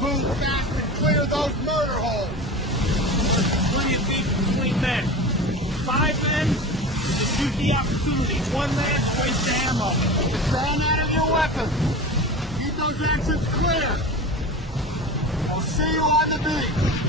Move fast and clear those murder holes. Plenty of feet between men. 5 men, just use the opportunity. 1 man, waste the ammo. Stand out of your weapons. Keep those exits clear. I'll see you on the beach.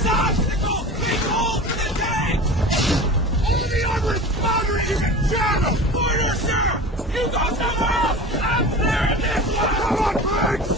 These obstacles! Big holes in the tank! All the armored floundering is in shadow! Order, sir! You go somewhere else! I'm clearing this one! Come on, Briggs!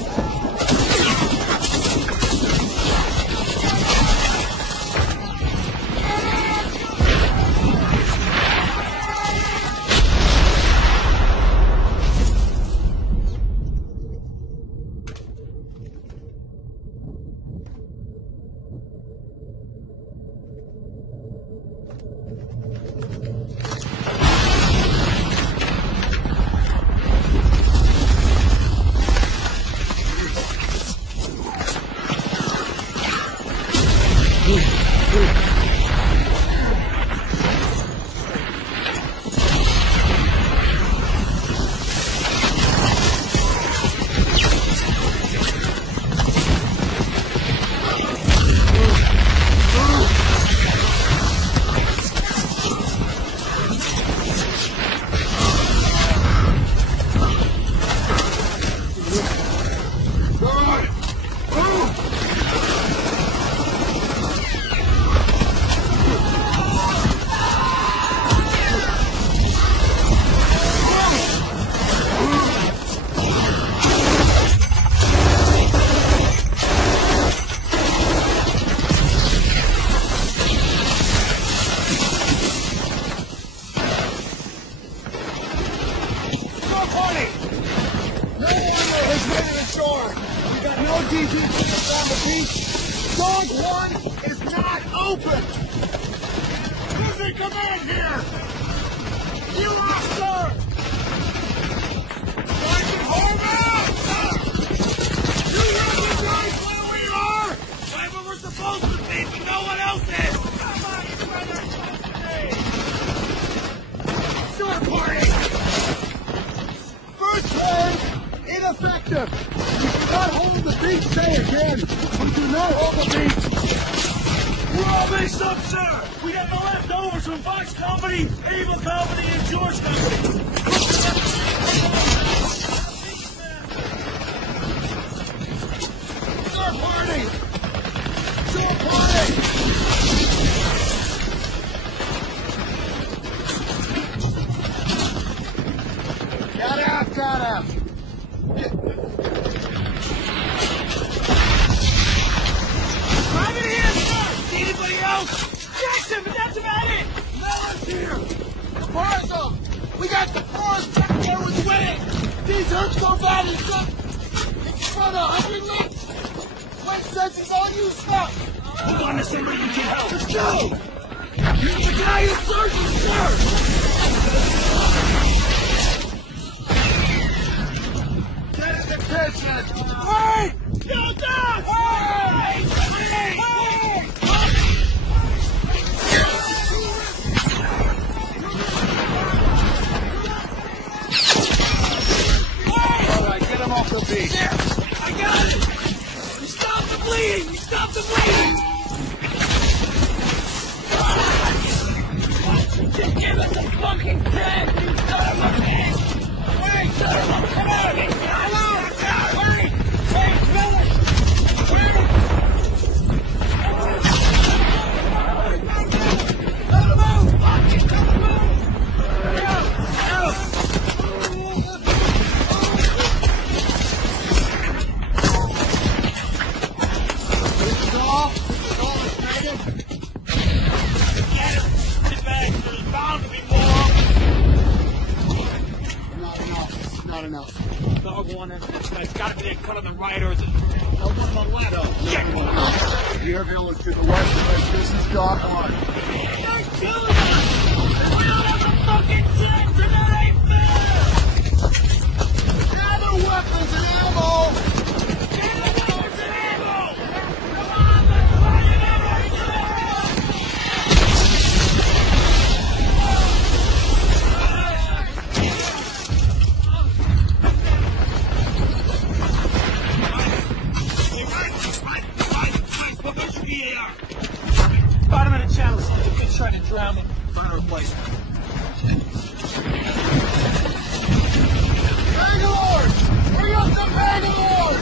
Dog 1 is not open! Who's in command here? You officer! Sergeant Horvath! You recognize where we are? Right where we're supposed to be, but no one else is! Come on, you better come to me! Sure, party! First turn, ineffective! We cannot hold the beach, say again! We do not hold the beach! We're all mixed up, sir! We got the leftovers from Fox Company, Able Company, and George Company! Start party! Start party! Got out, got out! Private here, sir! Anybody else? Jackson, but that's about it! No one's here! The bar's up! We got the forest back there with winning! These hurt so bad he's up! It's front 100 meters! Wayne says he's all used up! Hold on to somebody who can help! Let's go! Battalion Sergeant, sir! Get in the kitchen! Hey! Go down! Hey! Hey! All right, get him off the beach. There! I got it! You stop the bleeding! You stop the bleeding! Just give us a fucking pen! You son of a bitch! Wait! Son of a... Come out of me! Come out! Wait! Wait, finish! Wait! Let him move! Fucking let him move! Out! Out! This is all excited. Get him! Get back! There's bound to be more! Not enough. Not enough. Dog one, it's gotta be that cut on the right or the one on the left. Shit! Your village to the west of us. This is dog 1. They're killing us! We don't have a fucking chance and that ain't fair! Gather weapons and ammo! Get the doors and ammo! Come on, let's fight it out right What about your EAR? Bottom of the channel, so it's a good try to drown it. Burn a replacement. Bangalore! Bring up the Bangalore!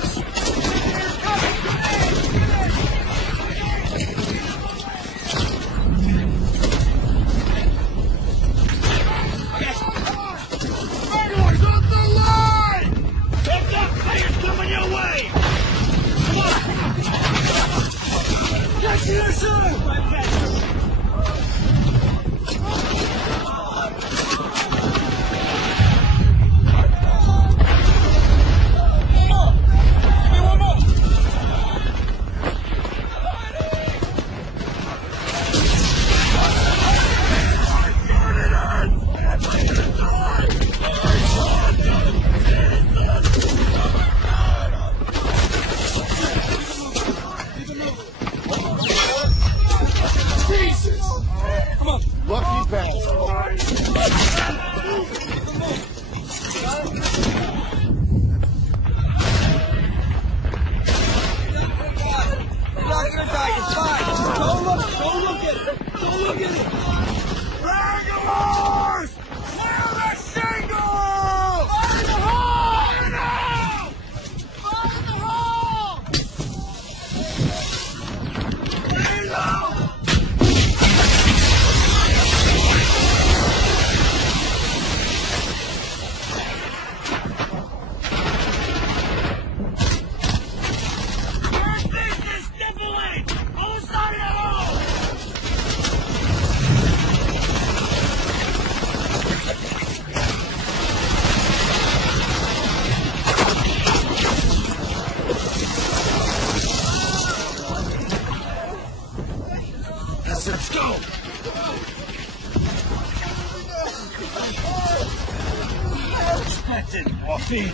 Captain Morphine.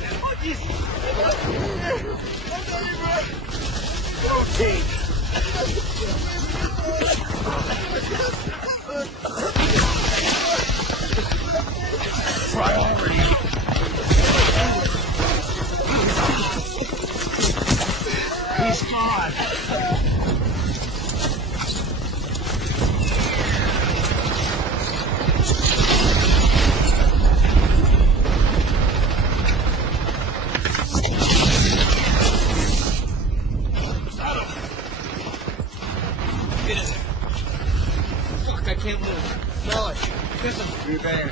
Priority. He's gone. Get in there. Fuck, I can't move. Smell it. Kiss him. You're there.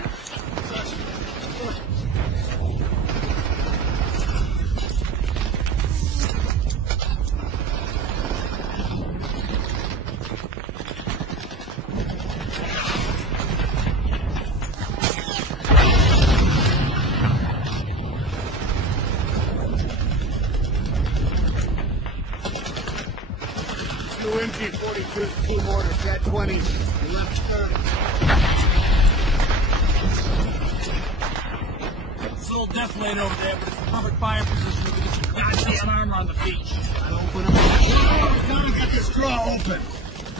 Two MG-42s, 2 mortars, jet 20s, you left 30. It's a little death over there, but it's the perfect fire position to get some goddamn armor on the beach. Open them up. Now we got this draw open.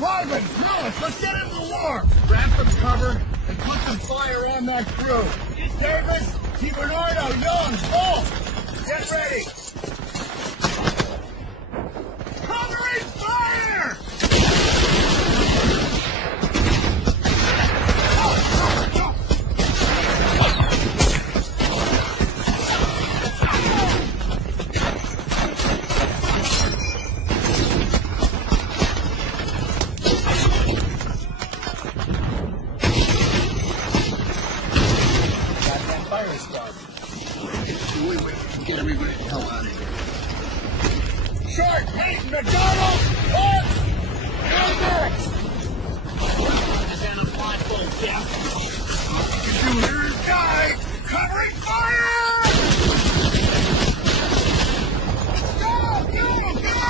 Marvin, Collins, let's get into the war. Grab some cover and put some fire on that crew. Davis, DiBernardo, Young, Paul, get ready. Covering fire! Fire started. Wait, get everybody the hell out of here. Short, Peyton, McDonald, Hawks, Albert! Is in a blindfold death. You hear his guy covering fire! Go, go, go!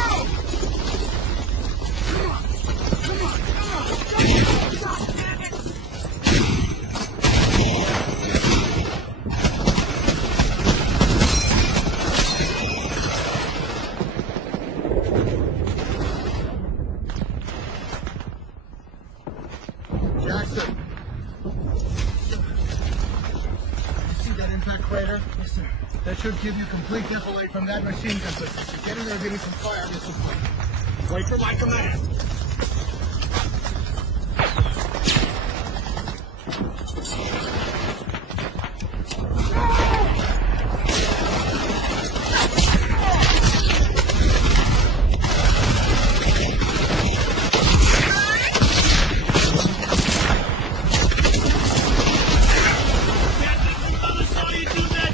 Jackson. You see that impact crater? Yes, sir. That should give you complete defilade from that machine gun system. Get in there and give me some fire. This is quick. Wait for my command.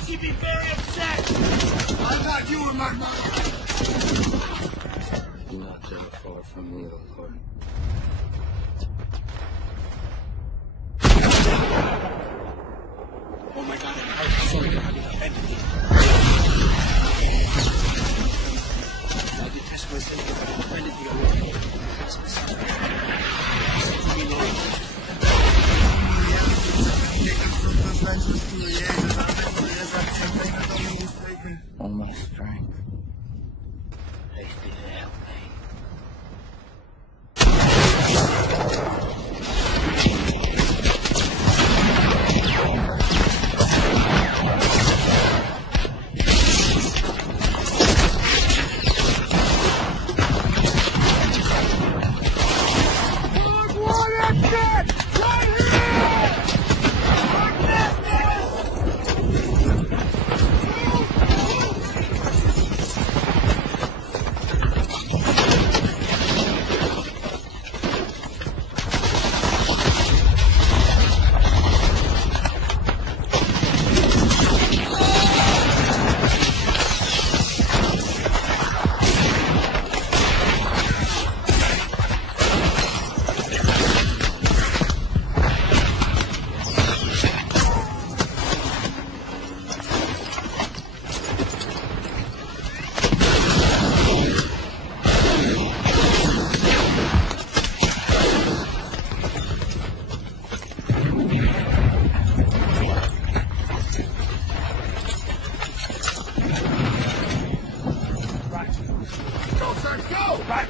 She'd be very upset. I thought you were my mother. Not that far from me, oh Lord. Oh my God, I'm sorry. I detest myself if I offended you already. I'm sorry. All my strength. Hasty to help me. right?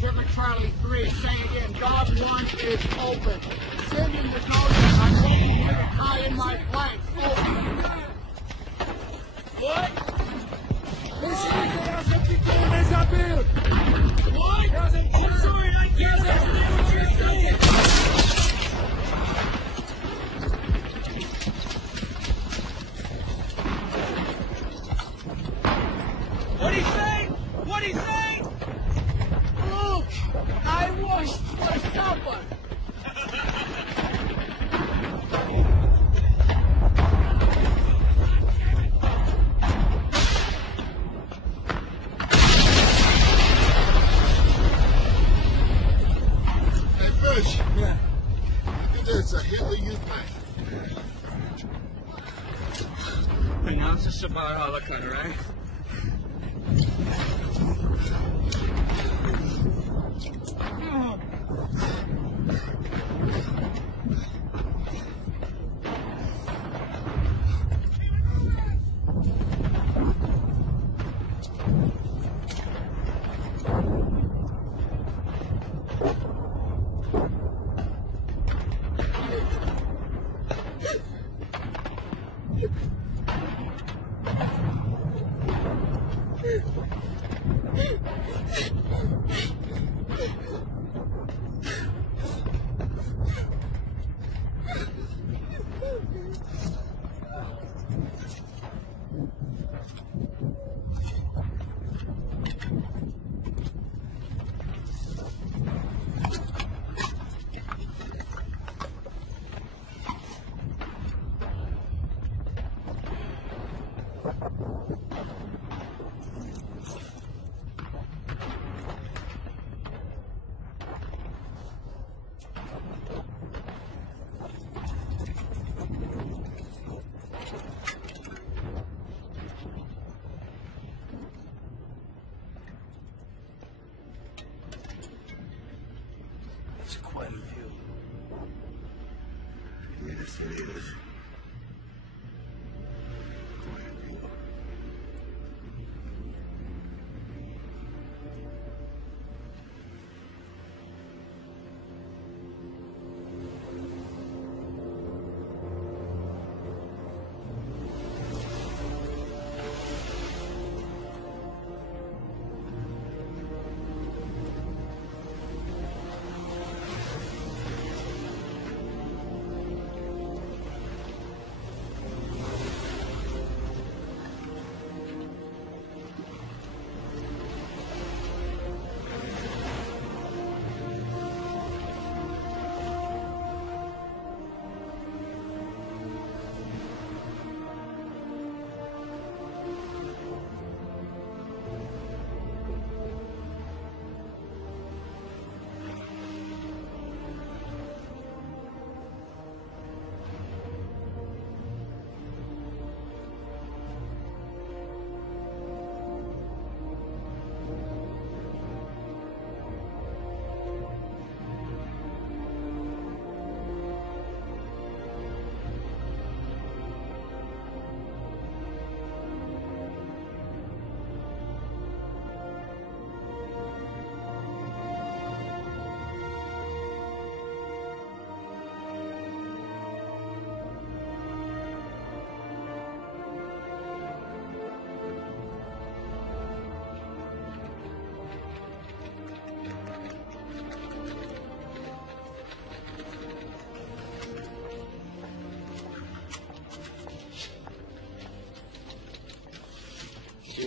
Sugar Charlie 3, say again, Dog 1 is open. Send in the target. I'm waiting here to tie in my flanks. Open. What? What? I'm sorry, I can't understand what you're saying. What'd he say? What'd he say? Look, I washed for supper. Hey, Fish. Yeah. There's a Hitler Youth Bank. Pronounce a Shabbat Halakha, right? It's quite a view. Yes, it is. Quite a view.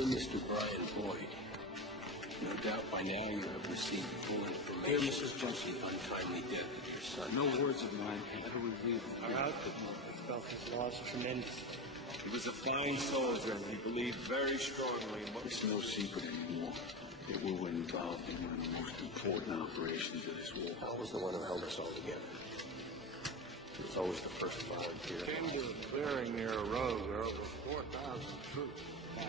Dear Mr. Brian Boyd, no doubt by now you have received full information. Dear Mrs. Johnson, the untimely death of your son. No words of mine can ever relieve our outfit. I felt his loss tremendous. He was a fine soldier, and he believed very strongly in what It's no secret anymore that we were involved in one of the most important operations of this war. Al was the one who held us all together. He was always the first volunteer. came to a clearing near a road where over 4,000 troops.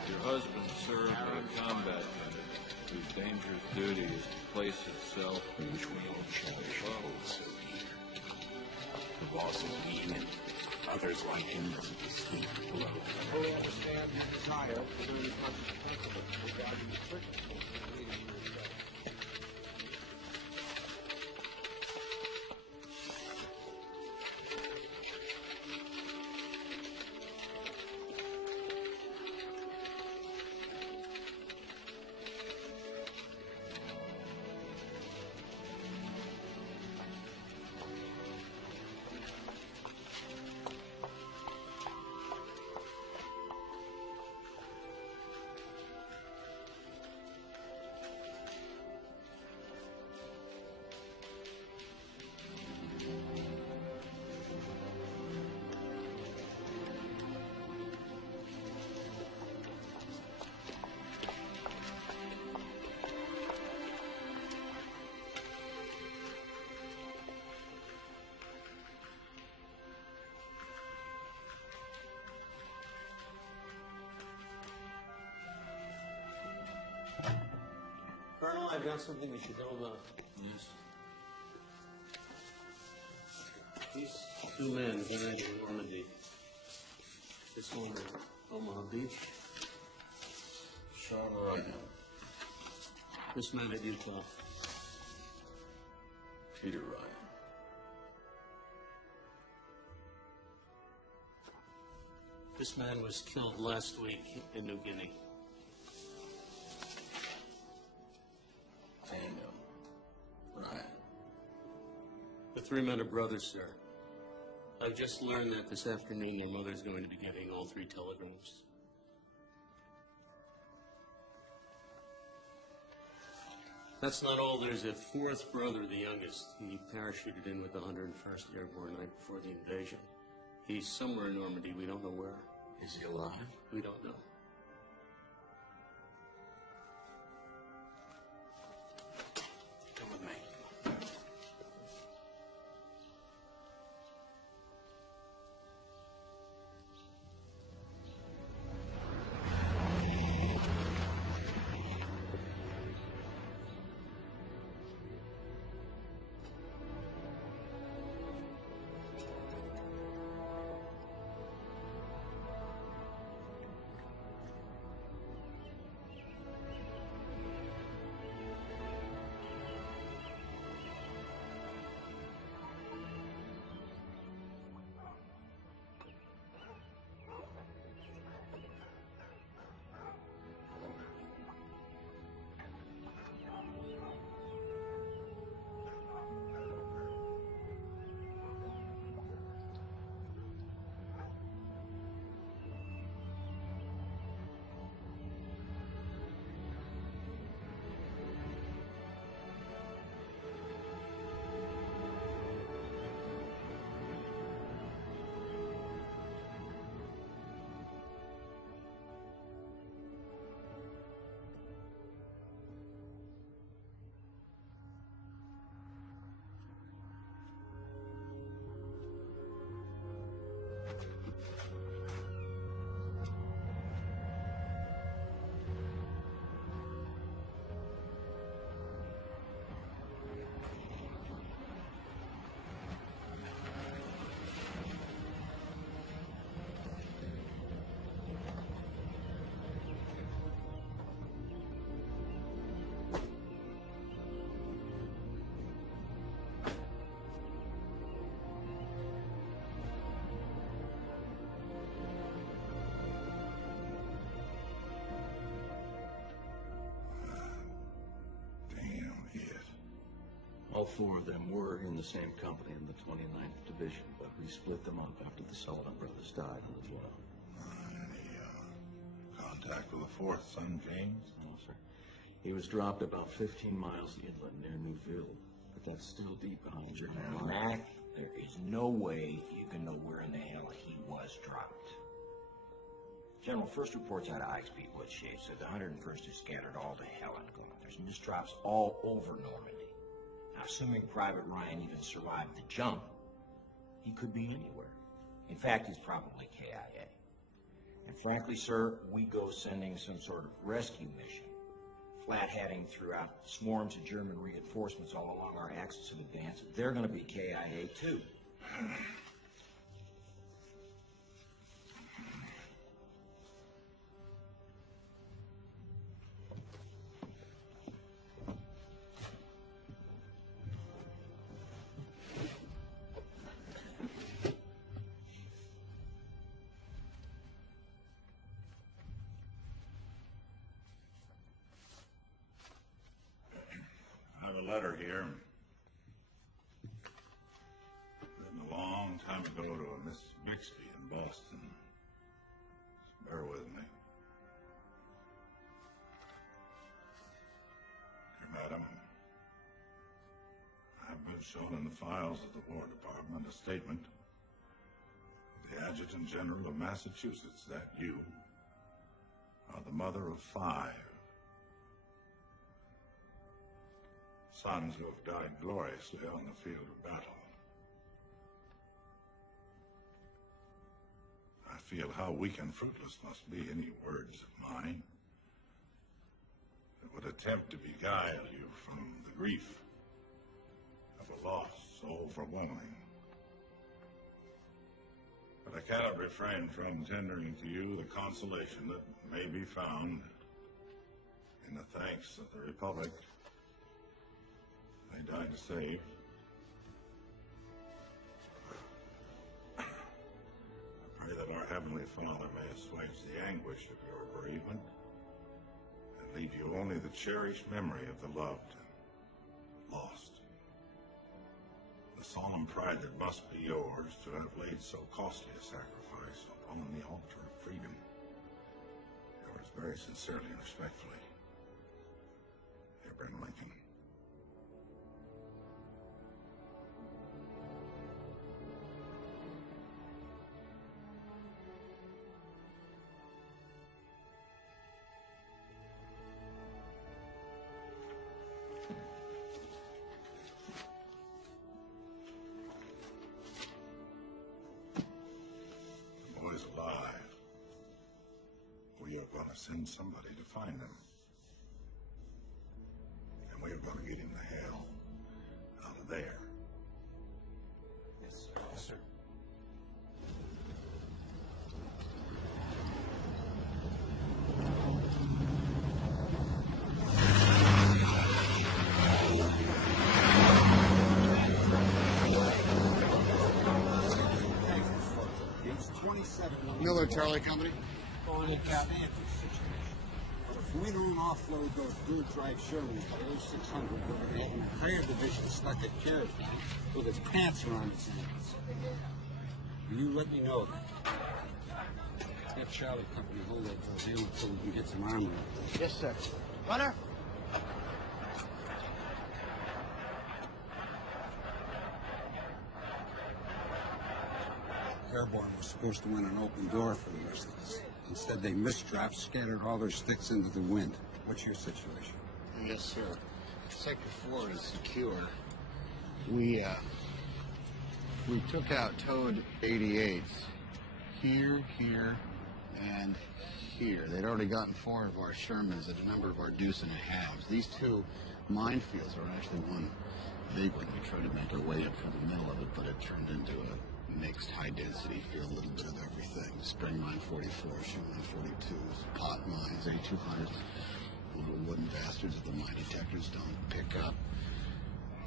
Your husband served in a combat unit whose dangerous duty is to place itself In which we all cherish and hold so dear. The boss is mean, and others like him sleep below. fully understand your desire to learn as much as possible regarding the circumstances leading to your death. Colonel, I've got something that you don't know. Yes. These two men died in Normandy. This one in Omaha Beach. Sean Ryan. This man at Utah. Peter Ryan. This man was killed last week in New Guinea. Daniel. Ryan. The three men are brothers, sir. I've just learned that this afternoon their mother's going to be getting all three telegrams. That's not all. There's a fourth brother, the youngest. He parachuted in with the 101st Airborne night before the invasion. He's somewhere in Normandy. We don't know where. Is he alive? We don't know. Come with me. All four of them were in the same company in the 29th Division, but we split them up after the Sullivan brothers died on the 12th. Any contact contact with the fourth son, James? No, sir. He was dropped about 15 miles inland near Newville, but that's still deep behind your hand. Mac, there is no way you can know where in the hell he was dropped. General, first reports out of Ixby Woodshed said the 101st is scattered all to hell and gone. There's misdrops all over Normandy. Now, assuming Private Ryan even survived the jump, he could be anywhere. In fact, he's probably KIA. And frankly, sir, we go sending some sort of rescue mission, flat-hatting throughout swarms of German reinforcements all along our axis of advance. They're going to be KIA, too. I have a letter here. Written a long time ago to a Miss Bixby in Boston. Just bear with me. Dear Madam, I have been shown in the files of the War Department a statement of the Adjutant General of Massachusetts that you are the mother of 5 sons who have died gloriously on the field of battle. I feel how weak and fruitless must be any words of mine that would attempt to beguile you from the grief of a loss so overwhelming. But I cannot refrain from tendering to you the consolation that may be found in the thanks of the Republic they died to save. I pray that our Heavenly Father may assuage the anguish of your bereavement and leave you only the cherished memory of the loved and lost. The solemn pride that must be yours to have laid so costly a sacrifice upon the altar of freedom. Yours very sincerely and respectfully, Abraham Lincoln. Alive. We are going to send somebody to find them. And we are going to get him the hell out of there. Yes, sir. Yes, sir. Miller Charlie Company. Going to Captain. If we don't offload those good drive Shermans by 0600, we're going to have an entire division stuck at Carrot Town with its pants around its ankles. Will you let me know that? Have Charlie Company hold that for a deal until we can get some armor. Yes, sir. Runner? Airborne was supposed to win an open door for the rest of us. Instead, they misdropped, scattered all their sticks into the wind. What's your situation? Yes, sir. Sector 4 is secure. We took out towed 88s here, and here. They'd already gotten 4 of our Shermans and a number of our deuce and a halves. These 2 minefields are actually one big one. We tried to make our way up from the middle of it, but it turned into a mixed high-density field, a little bit of everything. Spring mine 44, shoe mine 42s, pot mines, A200s, little wooden bastards that the mine detectors don't pick up.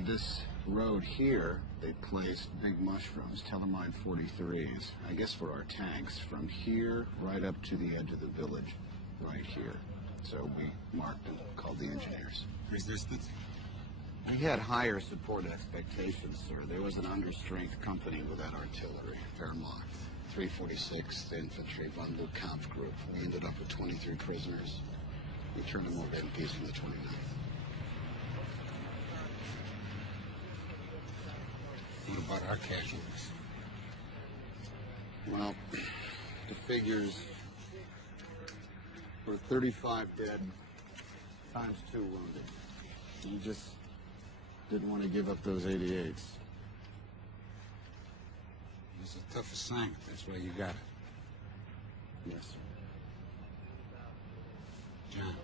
This road here, they placed big mushrooms, telemine 43s, I guess for our tanks, from here right up to the edge of the village, right here. So we marked and called the engineers. Resistance? We had higher support expectations, sir. There was an understrength company with that artillery, Fairmont. 346th Infantry von Kampf Group. We ended up with 23 prisoners. We turned them over in peace on the 29th. What about our casualties? Well, the figures were 35 dead times 2 wounded. You just didn't want to give up those 88s. It's a tough assignment. That's why you got it. Yes, sir. John.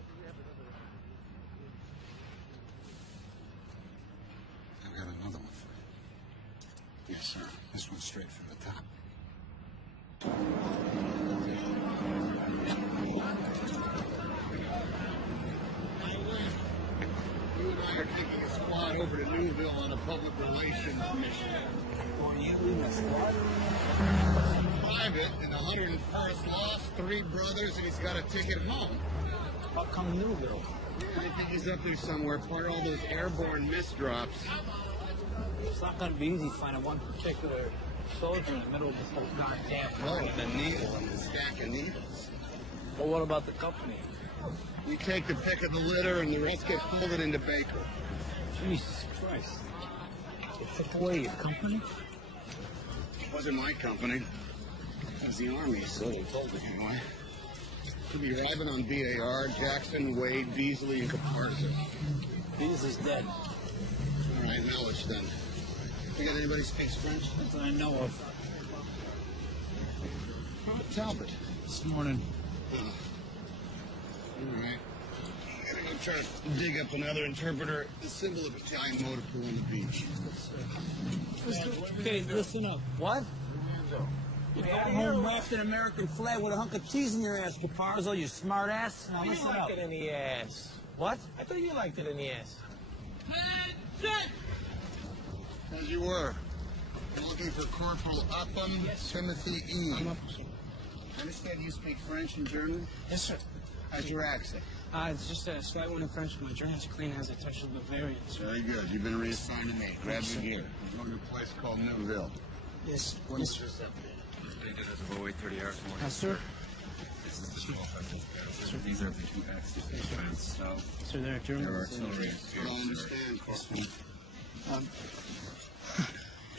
I've got another one for you. Yes, sir. This one's straight from the top. You and I are taking a squad over to Newville on a public relations mission. Or you in the squad? Private in the 101st lost 3 brothers and he's got a ticket home. How come Newville? Yeah, I think he's up there somewhere, part of all those airborne misdrops. It's not going to be easy finding one particular soldier in the middle of this whole goddamn Oh, war. the needle and the stack of needles. But what about the company? We take the pick of the litter and the rest get folded into Baker. Jesus Christ. They took away your company? It wasn't my company. It was the Army, so they told me anyway. We'll be arriving on BAR, Jackson, Wade, Beasley, and Caparza. Beasley's dead. All right, now it's done. You got anybody speaks French? That's what I know of. Talbot. This morning. All right. I'm gonna go try to dig up another interpreter. The symbol of Italian motor pool on the beach. Okay, listen up. What? You're at home wrapped in American flag with a hunk of cheese in your ass, Caparzo, you smart ass. Now listen up. It in the ass. What? I thought you liked it in the ass. As you were. I'm looking for Corporal Upham Timothy E. I understand you speak French and German? Yes, sir. How's your accent? It's just a slight one in French. My German's clean, has a touch of Bavarian. Very good. You've been reassigned to me. Grab your gear. We're going to a place called Newville. Yes. What's Yes, your sir. Stated as of 0830 hours morning. Yes, sir. This is the 12th. These are the 2 axes. So, So there are Germans. there are artillery. I don't understand, Corporal.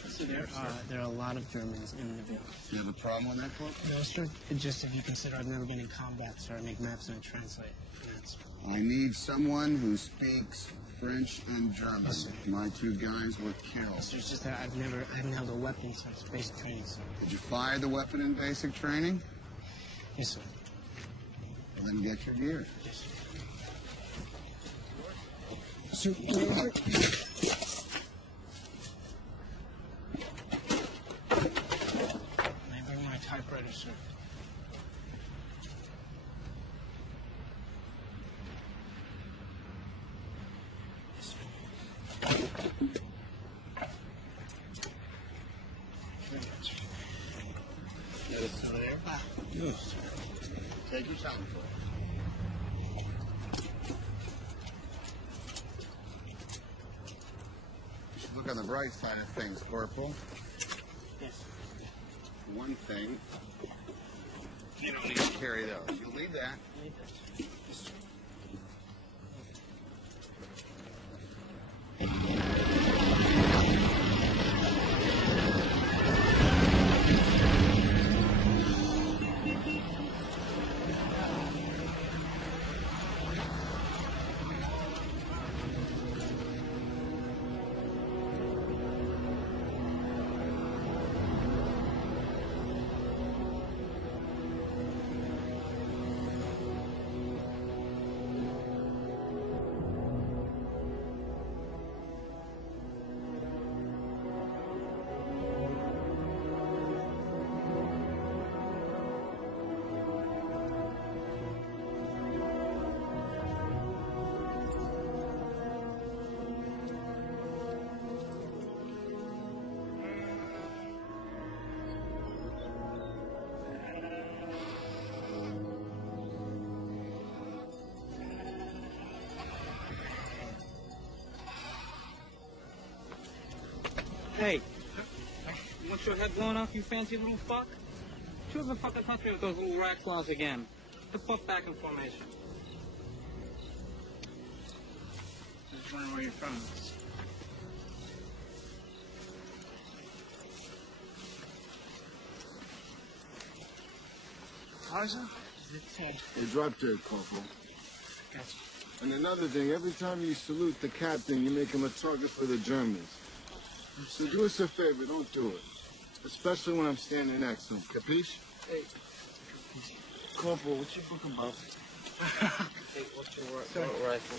So there are a lot of Germans in the village. You have a problem with that, Corporal? No, sir. It's just if you consider I've never been in combat, sir, I make maps and I translate. That's I need someone who speaks French and German. Yes, sir. My 2 guys were killed. So it's just that I haven't held a weapon since basic training, sir. Did you fire the weapon in basic training? Yes, sir. Well, then get your gear. Yes, sir. May I bring my typewriter, sir? Yes, sir. Very much. Yes, over there. Yes. Take your time for it. You should look on the bright side of things, Corporal. Yes. One thing, you don't need to carry those. You'll need that. Hey, want your head blown off, you fancy little fuck? Don't you ever fucking touch me with those little rat claws again. The fuck back in formation. Just wondering where you're from. Liza? Hey, drop dead, Corporal. Gotcha. And another thing, every time you salute the captain, you make him a target for the Germans. So do us a favor, don't do it. Especially when I'm standing next to him. Capiche? Hey. Corporal, what's your book about? Hey, what's your rifle?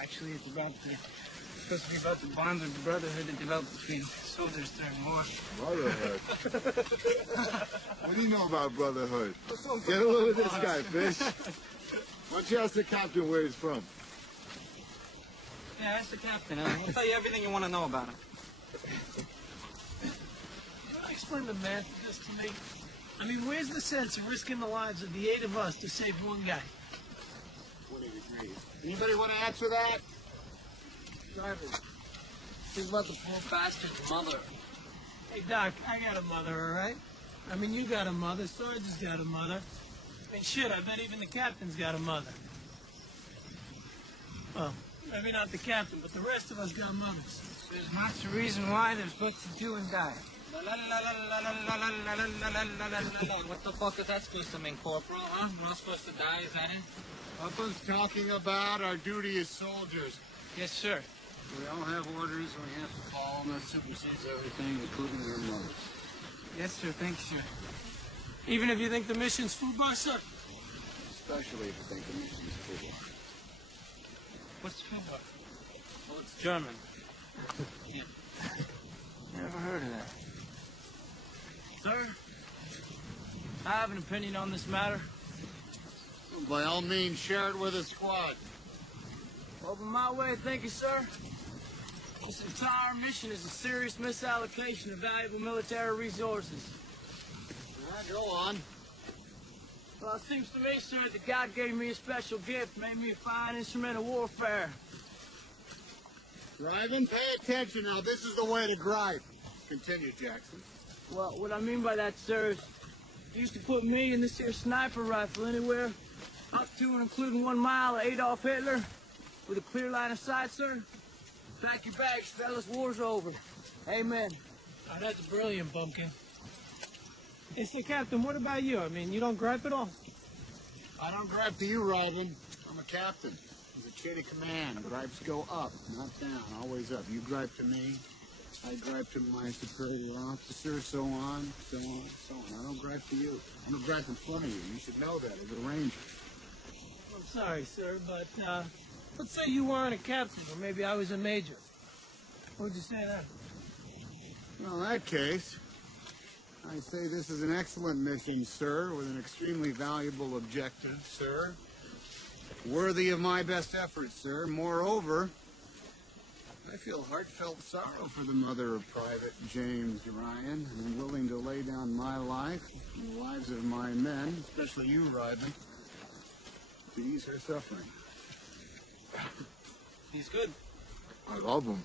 Actually, it's supposed to be about the bond of brotherhood that developed between soldiers during war. Brotherhood? What do you know about brotherhood? Get a load of this guy, fish. Why don't you ask the captain where he's from? Yeah, ask the captain. He'll tell you everything you want to know about him. Can you explain the math of this to me? I mean, where's the sense of risking the lives of the 8 of us to save one guy? 20 degrees. Anybody want to answer that? Driver, think about the poor bastard's mother. Hey, Doc, I got a mother, all right? I mean, you got a mother, Sarge's got a mother. I mean, shit, I bet even the captain's got a mother. Well, maybe not the captain, but the rest of us got mothers. There's much reason why there's books to do and die. What the fuck is that supposed to mean, Corporal, huh? We're not supposed to die, is that it? Papa's talking about our duty as soldiers. Yes, sir. We all have orders and we have to follow them. That supersedes everything, including your mothers. Yes, sir. Thanks, sir. Even if you think the mission's FUBAR, sir? Especially if you think the mission's cool. What's FUBAR? Well, it's German. Yeah. Never heard of that. Sir, I have an opinion on this matter. By all means, share it with the squad. Over my way of thinking, sir, this entire mission is a serious misallocation of valuable military resources. Go on. Well, it seems to me, sir, that God gave me a special gift, made me a fine instrument of warfare. Driving? Pay attention now. This is the way to gripe. Continue, Jackson. Well, what I mean by that, sir, is you used to put me in this here sniper rifle anywhere up to and including 1 mile of Adolf Hitler with a clear line of sight, sir. Pack your bags, fellas. War's over. Amen. Oh, that's brilliant, Bumpkin. Hey, so, Captain, what about you? I mean, you don't gripe at all? I don't gripe to you, Robin. I'm a captain. There's a chain of command. Gripes go up, not down. Always up. You gripe to me. I gripe to my superior officer, so on, so on, so on. I don't gripe to you. I don't gripe in front of you. You should know that as a ranger. I'm sorry, sir, but let's say you weren't a captain, or maybe I was a major. What would you say then? Well, in that case, I say this is an excellent mission, sir, with an extremely valuable objective, sir. Worthy of my best efforts, sir. Moreover, I feel heartfelt sorrow for the mother of Private James Ryan, and I'm willing to lay down my life and the lives of my men, especially you, Ryben, to ease her suffering. He's good. I love him.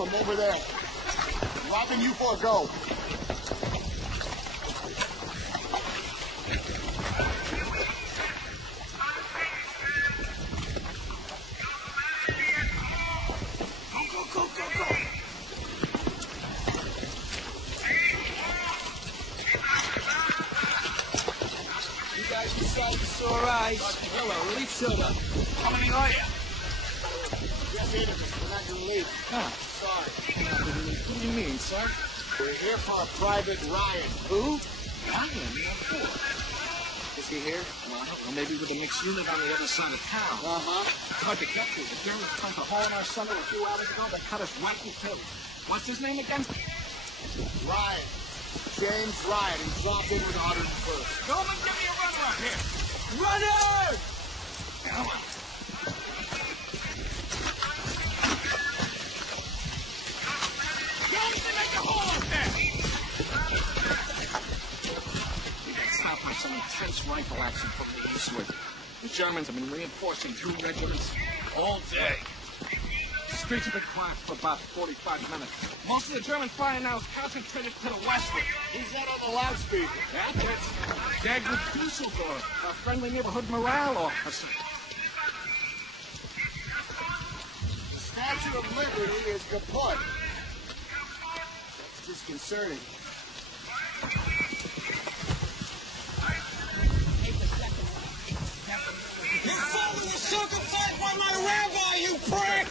I'm over there. Robin, you four go. massage the sore eyes. Hello, relief soda. How many are you? Just 8 of us. We're not gonna leave. Huh. Sorry. What do you mean, sir? We're here for a private riot. Who? Ryan, is he here? Well, maybe with a mixed unit on the other side of town. Uh-huh. Hard to get to. The Germans pumped a hole in our summer a few hours ago. They cut us right in two. What's his name again? Ryan. James Ryan. He dropped in with 101st. Go and give me a run around here. Runner! Come on. Don't make a hole up there! We got stopped by some intense rifle action from the eastward. The Germans have been reinforcing 2 regiments all day. The streets have been quiet for about 45 minutes. Most of the German fire now is concentrated to the westward. Who's that on the loudspeaker? That's Dagwood Dusseldorf, a friendly neighborhood morale officer. The Statue of Liberty is kaput. It's disconcerting. You're following the circumcised by my rabbi, you prick!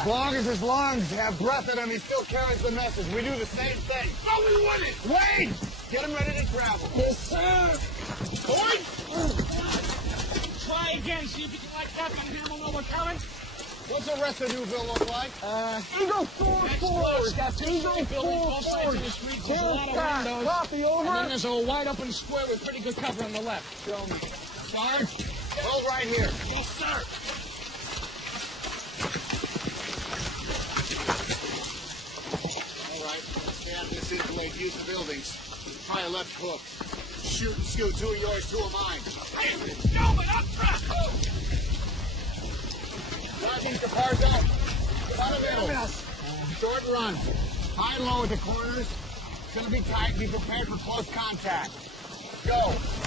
As long as his lungs have breath in him, he still carries the message. We do the same thing. No, we wouldn't! Wait! Get him ready to travel. Yes, sir! Boy! Try again, see if you can like that, and Hamill know we're coming. What's the rest of Newville look like? Eagle 4-4. Got Eagle 4-4. Copy, over. And then there's a wide open square with pretty good cover on the left. Show me. Sarge, hold right here. Yes, sir. All right. Stand this infilade. Use the buildings. Try a left hook. Shoot and scoot. 2 of yours, 2 of mine. Hey, no, but up front! Sergeant Caparzo, out of middle. Short run. High and low at the corners. It's going to be tight. Be prepared for close contact. Go.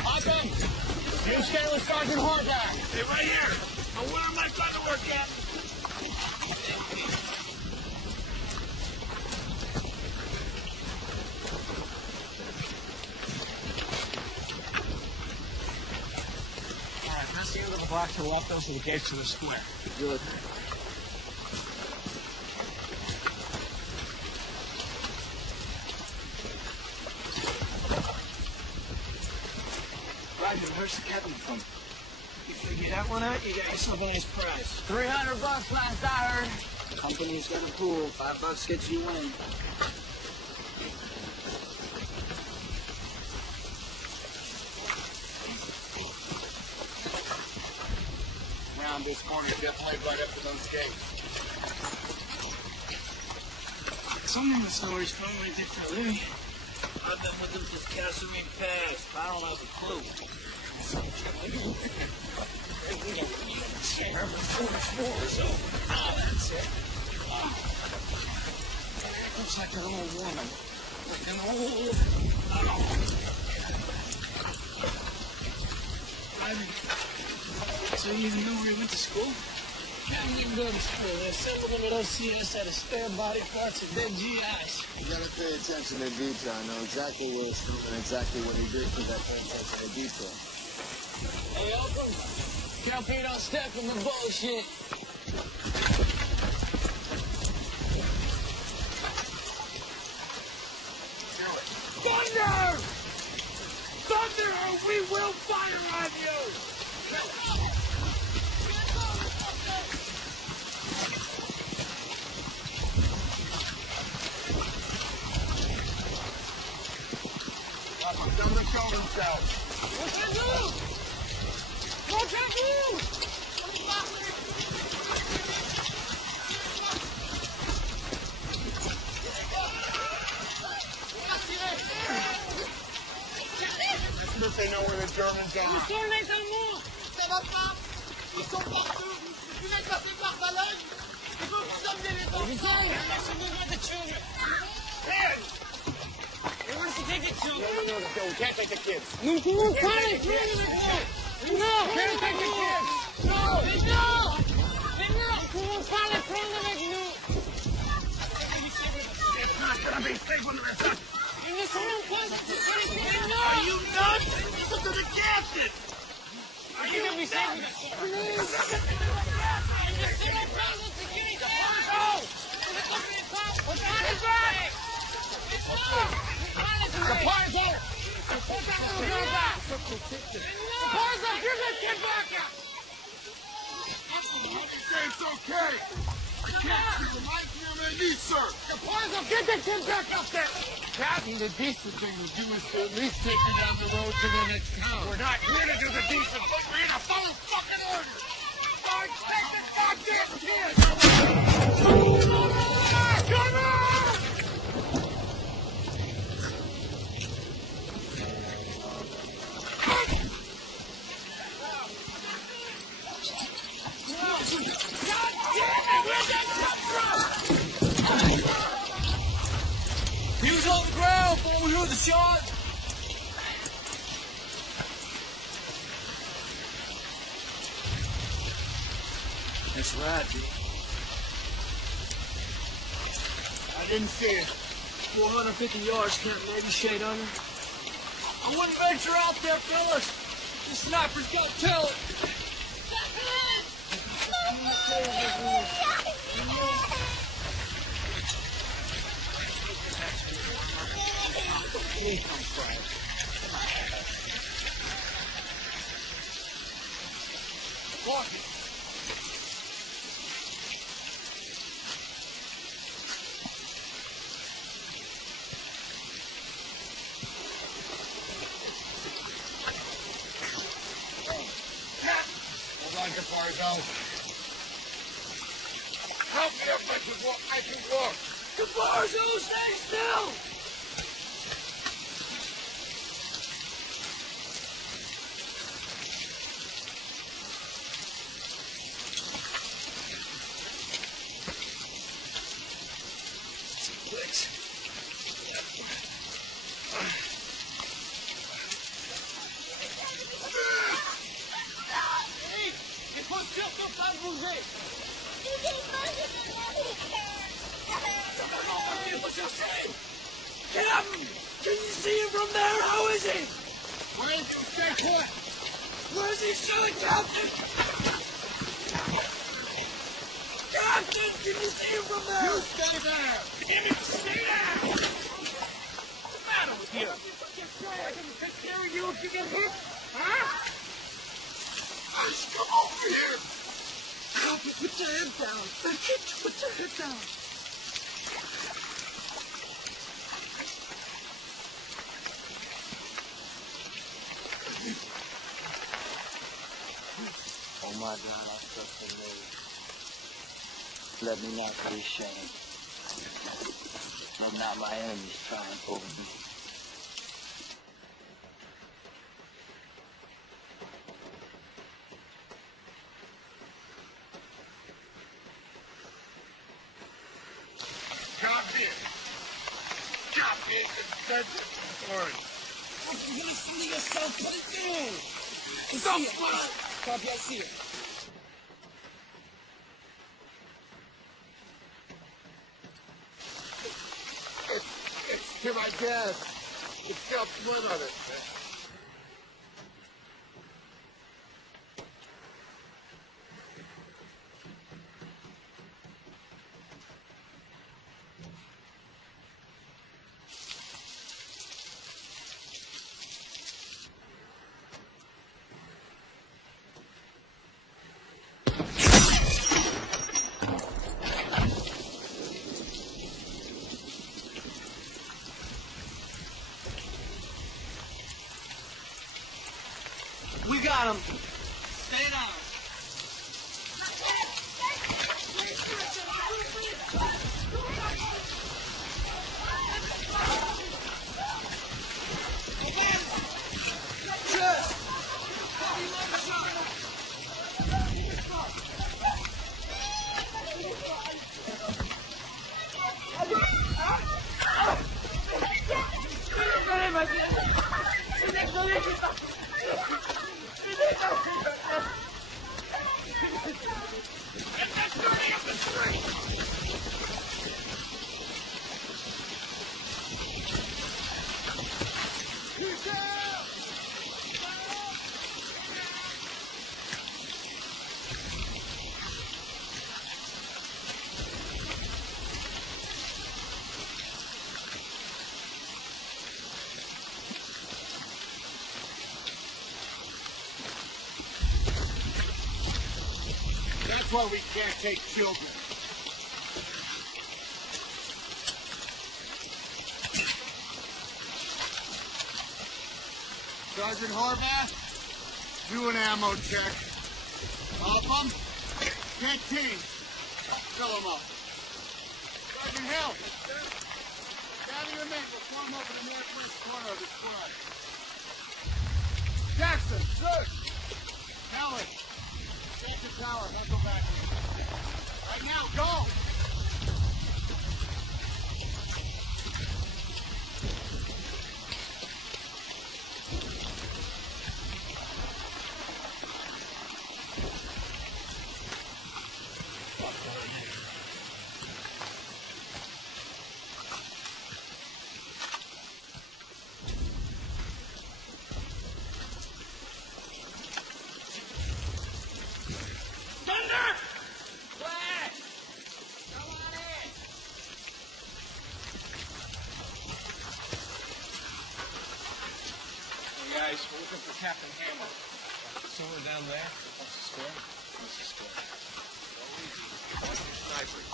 Awesome. You stay with Sergeant Horvath. Stay right here. Now, where am I trying to work at? All right, that's the end of the block to the left. Those are the gates to the square. Good. Roger, where's the captain from? You figure that one out, you got yourself a nice prize. $300 last I heard. Company's got a pool. $5 gets you in. Round this corner, definitely right up to those gates. Some of the stories finally did for living. I've been with them since Castleman passed. I don't have a clue. That's it. Looks like an old woman. Like an old... So you even know where he went to school? I didn't even go to school. They assembled him at OCS out of spare body parts and dead GIs. You gotta pay attention to detail. I know exactly where it's from and exactly what he did for that pay attention to detail. Hey, Oakham, tell Pete don't step in the bullshit. Thunder! Thunder, or we will fire on you! Down the golden south. What's that move? What's that move? As soon as they know where the Germans are. Tournez un mot. Ça va pas? Ils sont partout. Vous êtes passé par Balogne. Il faut vous amener les enfants. The children. Hey, where's the take the children? No, we can't take the kids. No, can't take the kids. No, can't take the kids. No, no. Comment pas les prendre avec nous? It's not gonna be safe when they're stuck. Ils ne seront pas anything. No. Are you nuts? Listen to the captain. Are you gonna be safe with us? Please. Ils ne seront pas en sécurité. No. Vous êtes tombé les pas. On va les battre. Rapunzel! Rapunzel, give that kid back up! Say it's okay. I can't see remind me of my niece, sir. Rapunzel, get that kid back up there! Captain, the decent thing to do is to at least take you down the road to the next town. We're not here to do the decent. We're here to follow fucking orders. Start taking goddamn kids! Come on! He was on the ground before we heard the shot. That's right, dude. I didn't see it. 450 yards, can't maybe shade under. I wouldn't venture out there, fellas. The sniper's got to tell it. Please don't cry. What? Hold on, Caparzo. Help me up, I can walk. Caparzo, stay still! Captain! Can you see him from there? How is he? Wait, stay put. Where's he shooting, Captain? Captain, can you see him from there? You stay there. Damn it, stay there! What's the matter with you? I can take care of you if you get hit. Huh? Guys, come over here. Captain, put your head down. Put your head down. Oh my God, I trust the Lord. Let me not be ashamed. Let not my enemies triumph over me. Copy it. Defensive. Word. You're gonna see to yourself. Put it down. Don't put it. Copy, I see it. It's to my desk. It's got blood on it. on him. Stay down. That's why we can't take children. Sergeant Horvath, do an ammo check. Up 'em. 15. Fill 'em up. Sergeant Hill, gather your men. We'll form over the northwest corner of the squad. Jackson, search. Howard, get the tower. I'll go back. Right now, go. Guys, we're looking for Captain Hammer. Somewhere down there. What's the score? What's the score? Go easy. Watch your snipers.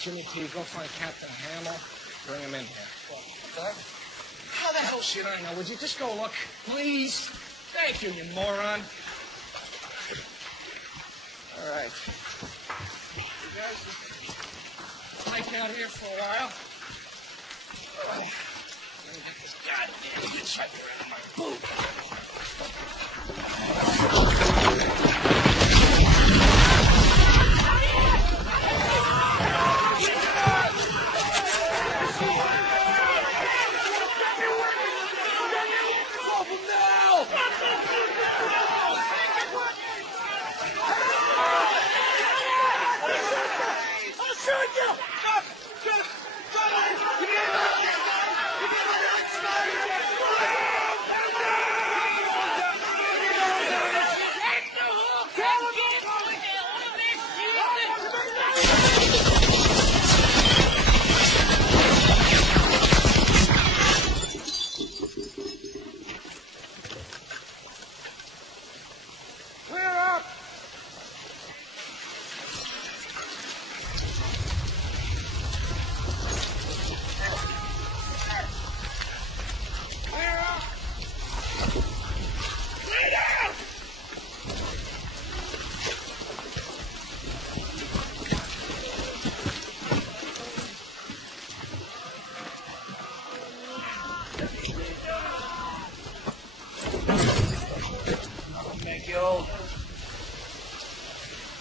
Jimmy T, go find Captain Hamill. Bring him in here. What? How the hell should I know? Would you just go look? Please? Thank you, you moron. All right. You guys hike out here for a while. Let me get this goddamn hitchhiker out of my boot.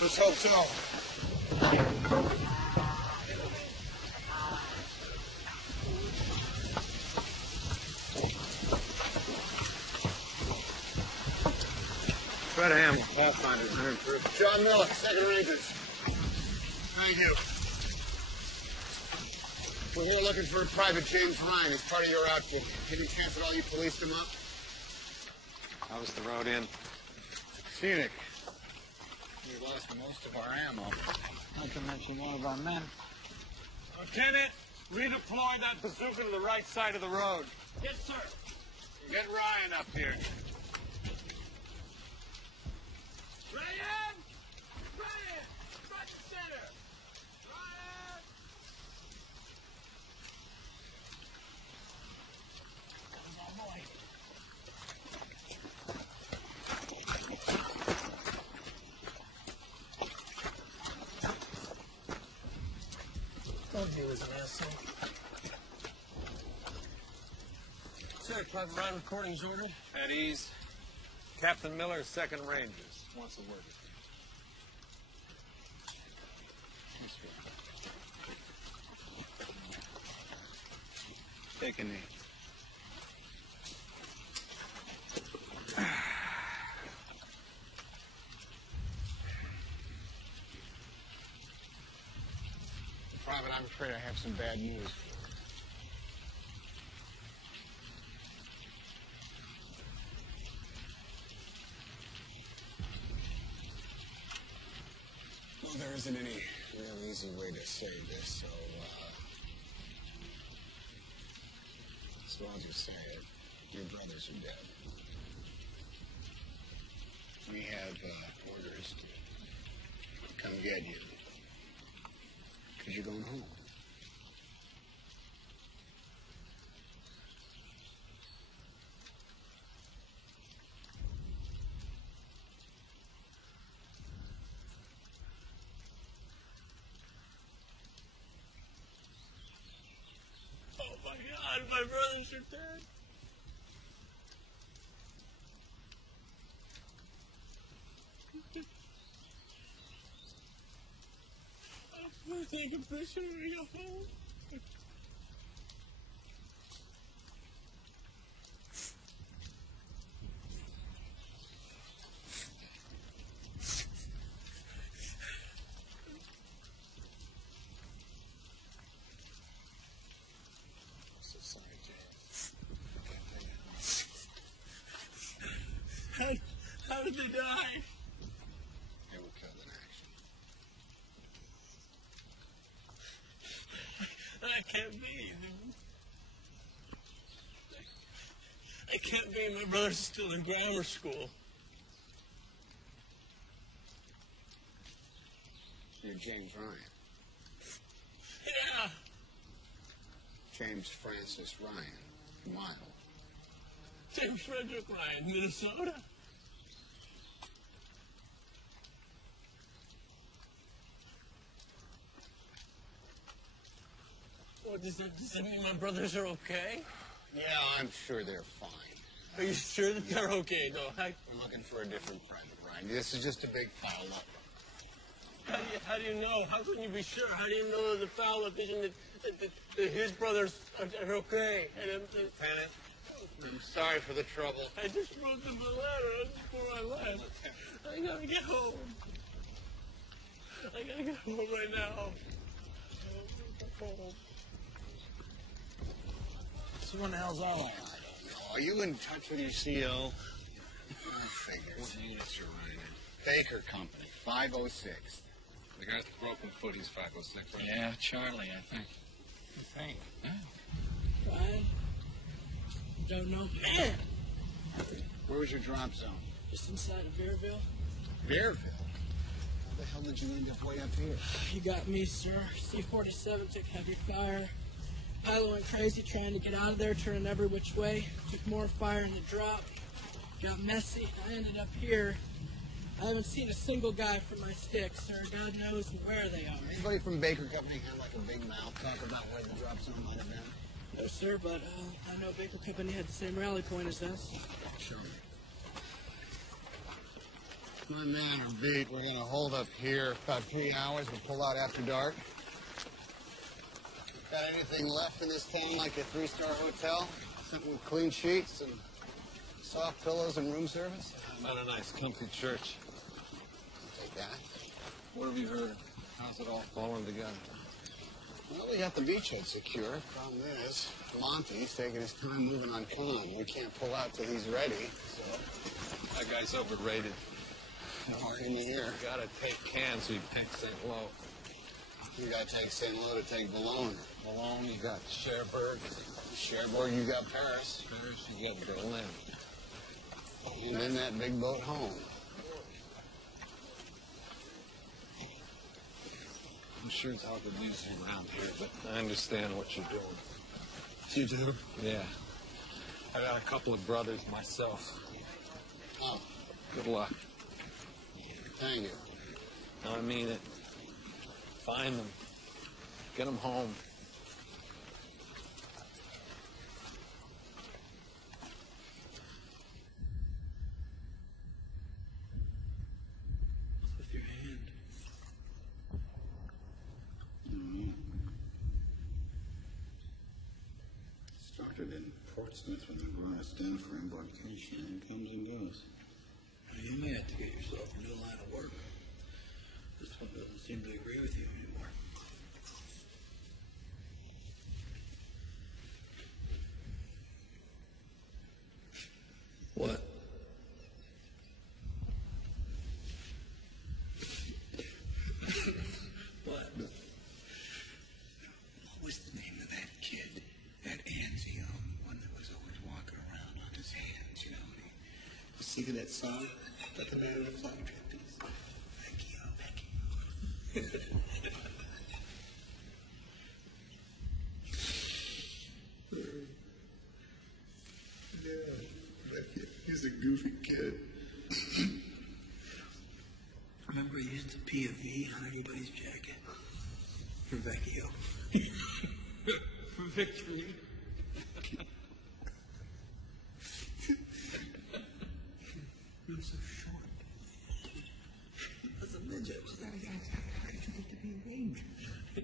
Let's hope so. Fred Hamill, Pathfinder, 101st. John Miller, 2nd Rangers. Thank you. We're here looking for Private James Ryan as part of your outfit. Any chance at all you policed him up? How was the road in? Scenic. We lost most of our ammo. Not to mention one of our men. Lieutenant, Redeploy that bazooka to the right side of the road. Yes, sir. Get Ryan up here. Ryan! Ryan! Front and center! Ryan! Oh, boy. Don't do as an asshole. Sir, Private Ryan, recording's ordered. At ease. Captain Miller, 2nd Rangers. Wants a word with you. Take a knee. Private, I'm afraid I have some bad news. Well, there isn't any real easy way to say this, so I'll just say it. Your brothers are dead. We have orders to come get you. Because you're going home. Oh my God, my brothers are dead. I'm gonna take a picture when we go home. How did they die? They were killed in action. That can't be. It can't be. My brother's still in grammar school. You're James Ryan. Yeah. James Francis Ryan. Mile. James Frederick Ryan, Minnesota. What, does that mean my brothers are okay? Yeah, I'm sure they're fine. Are you sure that they're okay, though? I'm looking for a different Private Ryan. This is just a big foul up. How do you know? How can you be sure? How do you know that the foul up isn't that his brothers are okay? Lieutenant, I'm sorry for the trouble. I just wrote them a letter before I left. I gotta get home. I gotta get home right now. So when the hell's all that? Are you in touch with your CO? I figured. What units you're running in? Baker Company, 506. The guy with the broken foot, he's 506, right? Yeah, Charlie, I think. You think? Yeah. Ryan? Don't know. Man! Where was your drop zone? Just inside of Bearville. Bearville? How the hell did you end up way up here? You got me, sir. C-47 took heavy fire. Pilot went crazy trying to get out of there, turning every which way. Took more fire in the drop. Got messy. I ended up here. I haven't seen a single guy from my stick, sir. God knows where they are. Anybody from Baker Company had like a big mouth talk about where the drop zone might have been? No, sir, but I know Baker Company had the same rally point as us. Sure. My man are beat. We're gonna hold up here about 3 hours. We'll pull out after dark. Got anything left in this town like a 3-star hotel? Something with clean sheets and soft pillows and room service? Not a nice, comfy church. Take that. What have you heard? How's it all falling together? Well, we got the beachhead secure. Problem is, Monty's taking his time moving on Con. We can't pull out till he's ready, so... That guy's overrated. Hard in the ear. You gotta take cans so he takes it low. You got to take St. Lo to take Boulogne. Malone, you got Cherbourg. Cherbourg, you got Paris. Paris, you got Berlin. And then that big boat home. I'm sure it's hard to lose around here, but I understand what you're doing. You do? Yeah. I got a couple of brothers myself. Oh, Good luck. thank you. No, I mean it. Find them. Get them home. With your hand. Started in Portsmouth when they brought us down for embarkation and comes and goes. You may have to get yourself a new line of work. This one doesn't seem to agree with you anymore. What? What? What was the name of that kid? That Anzio, one that was always walking around on his hands, you know? You sick of that song? About the man in the flying trapeze? Vecchio. Yeah, he's a goofy kid. Remember he used to pee a V on everybody's jacket? For Vecchio. For victory. You're so short. As a midget. How did you get to be a ranger? He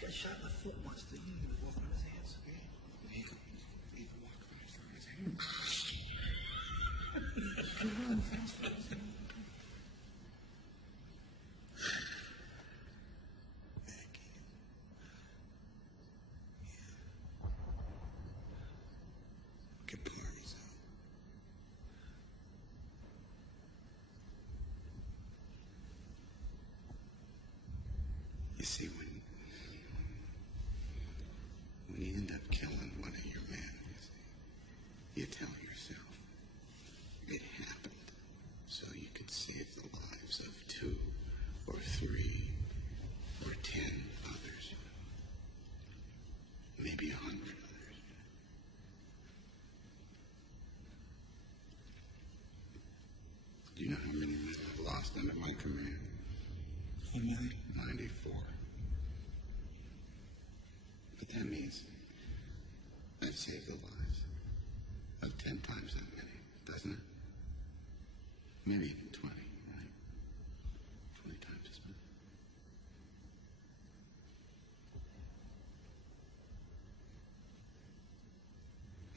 got shot in the foot once, didn't he? He was walking on his hands. He can walk faster on his hands. You see, when you end up killing one of your men, you tell yourself it happened so you could save the lives of 2 or 3 or 10 others, maybe 100 others. Do you know how many men I've lost under my command? How many? 94. But that means I've saved the lives of 10 times that many, doesn't it? Maybe even 20, right? 20 times as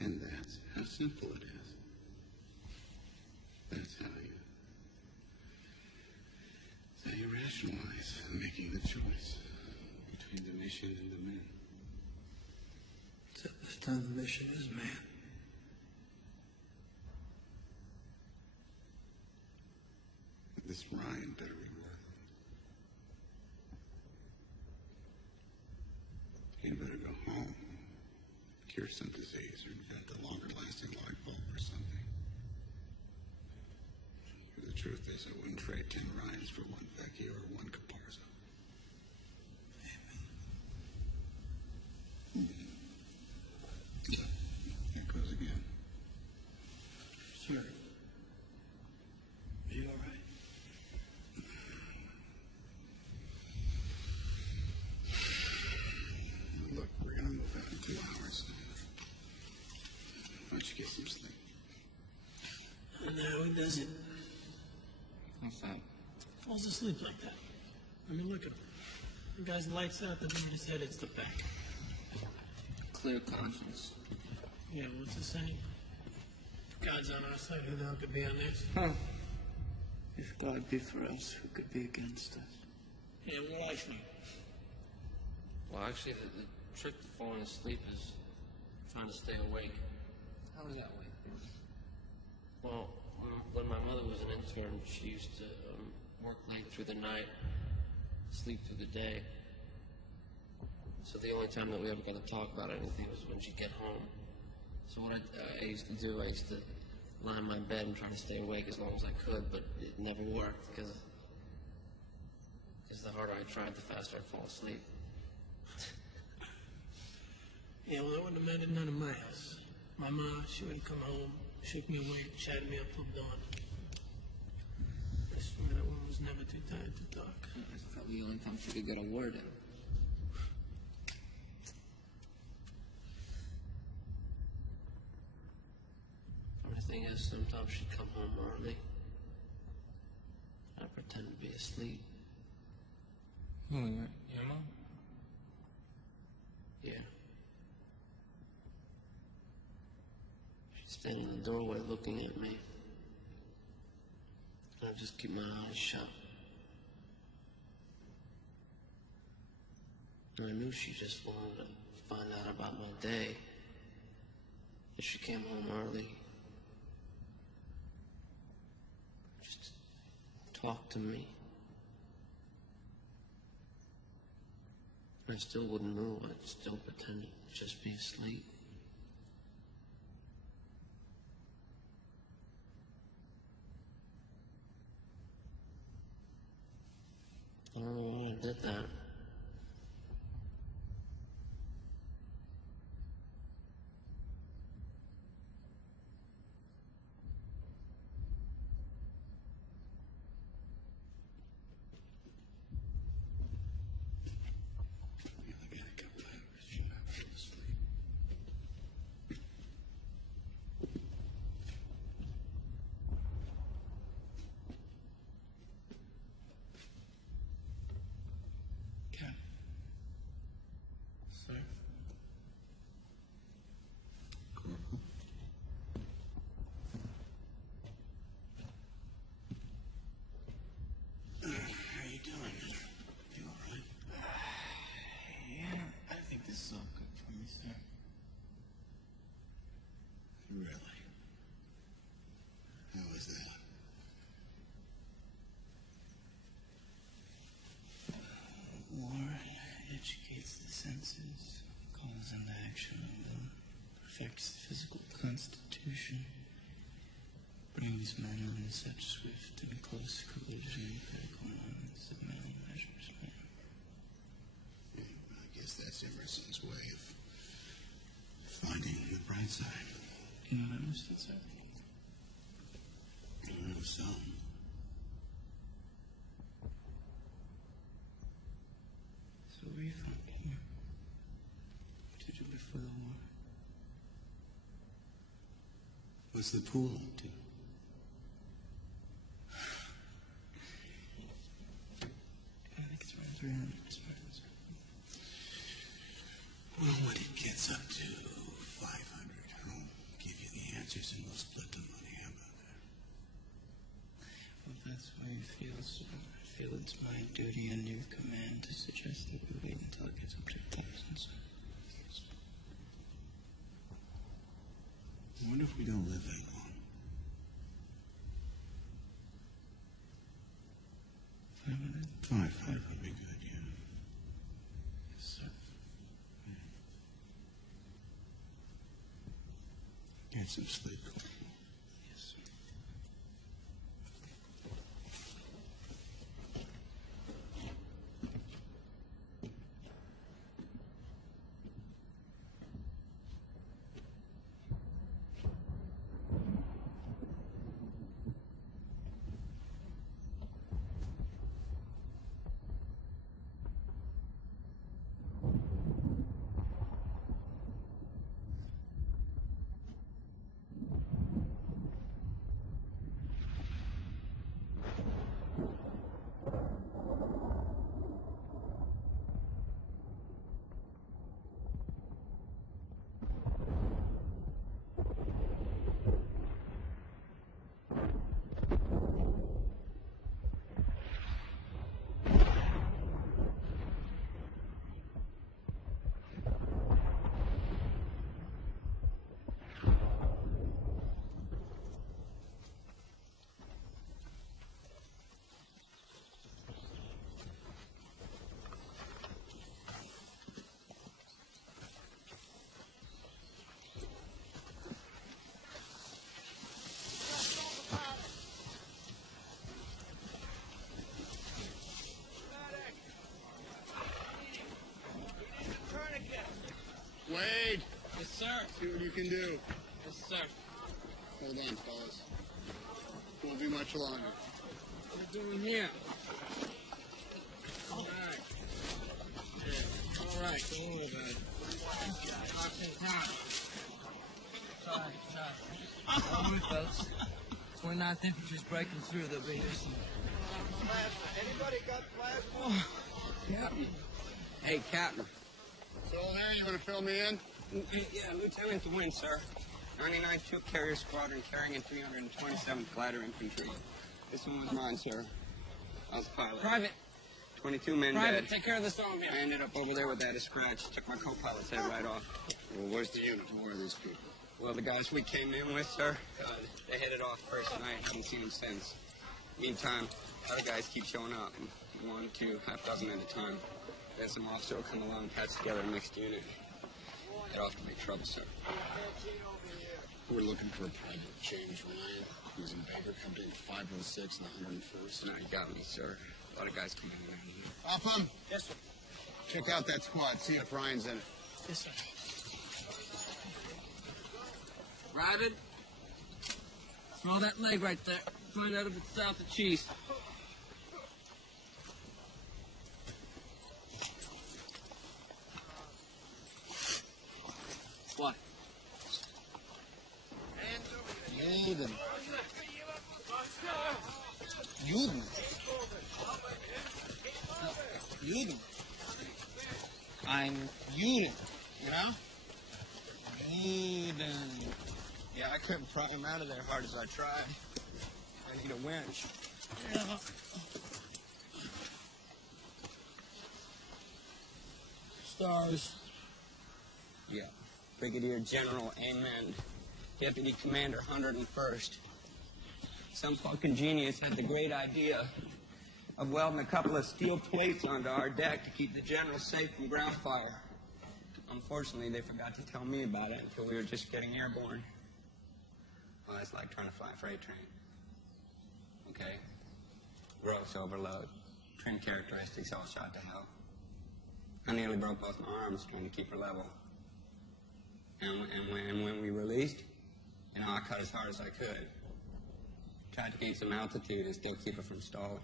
many. And that's how simple it is. That's how you rationalize making the choice between the mission and the men. Except this time the mission is man. This Ryan better be worth it. You better go home, cure some disease, or invent a longer-lasting light bulb or something. The truth is, I wouldn't trade 10 Ryans for 1 Vecchio or 1 Caparzo. There goes again. Sir. Are you all right? Look, we're gonna move out in 2 hours. Why don't you get some sleep? And now he does it. What's that? Falls asleep like that. I mean, look at him. The guy's lights out, the minute his head hits the back. Clear conscience. Yeah, what's the saying? If God's on our side, who the hell could be on theirs? Huh. If God be for us, who could be against us? Yeah, what I think. Well, actually, the trick to falling asleep is trying to stay awake. How does that work? Well, when my mother was an intern, she used to work late through the night, sleep through the day. So the only time that we ever got to talk about anything was when she'd get home. So what I used to do, I used to lie in my bed and try to stay awake as long as I could, but it never worked because the harder I tried, the faster I'd fall asleep. Yeah, well, I wouldn't have met it none of my house. My ma, she would come home, shake me awake, chatted me up till dawn. I swear that woman was never too tired to talk. That's probably the only time she could get a word in. The thing is, sometimes she'd come home early. I'd pretend to be asleep. Who, your mom? Yeah. She'd stand in the doorway looking at me. And I'd just keep my eyes shut. And I knew she just wanted to find out about my day. If she came home early, just talk to me. I still wouldn't move. I'd still pretend to just be asleep. I don't know why I did that. Really? How was that? War educates the senses, calls into action the will, perfects the physical constitution, brings men into such swift and close collision with critical moments of many measures, man. I guess that's Emerson's way of finding the bright side. You know what Emerson said? I know some. So where are you from, King? What did you do before the war? What's the pool up to? I think it's around 300. Well, when it gets up to 500, I'll give you the answers and we'll split the money. How about that? Well, if that's how you feel, sir, I feel it's my duty under your command to suggest that we wait until it gets up to thousands. I wonder if we don't live that long. 500? 500 would be good, yeah. Yes, sir. Get some sleep. Yes, sir. do. Yes, sir. Hold on, fellas. Won't be much longer. What are you doing here? All right. Yeah. All right, don't worry about it. Locked in town. Sorry. Don't worry, folks. 29th Infantry's breaking through. They'll be here soon. Anybody got plasma? Oh, Captain. Hey, Captain. Still there? You want to fill me in? Yeah, Lieutenant DeWin, sir. 99th Troop Carrier Squadron carrying in 327th Glider Infantry. This one was mine, sir. I was the pilot. Private. 22 men Private, dead. take care of this on here. I ended up over there with that a scratch. Took my co-pilot's head right off. Well, where's the unit? Where are these people? Well, the guys we came in with, sir, they headed off first night. Haven't seen them since. Meantime, other guys keep showing up. 1, 2, half dozen at a time. Then some officer will come along, patch together a mixed unit. Head off to make trouble, sir. We're looking for a private James Ryan. He's in Baker Company 506 and 101st. Now you got me, sir. A lot of guys come in there. Upham, Yes, sir. check out that squad. See if Ryan's in it. Yes, sir. Private, throw that leg right there. Find out if it's south of Cheese. What? Juden. Juden. Juden. I'm Juden. You know? Juden. Yeah, I couldn't pry him out of there hard as I tried. I need a winch. Yeah. Stars. Yeah. Brigadier General Amen. Deputy Commander 101st. Some fucking genius had the great idea of welding a couple of steel plates onto our deck to keep the general safe from ground fire. Unfortunately, they forgot to tell me about it until we were just getting airborne. Well, it's like trying to fly a freight train. Okay? Gross overload. Trim characteristics all shot to hell. I nearly broke both my arms trying to keep her level. And when we released, you know, I cut as hard as I could. Tried to gain some altitude and still keep her from stalling.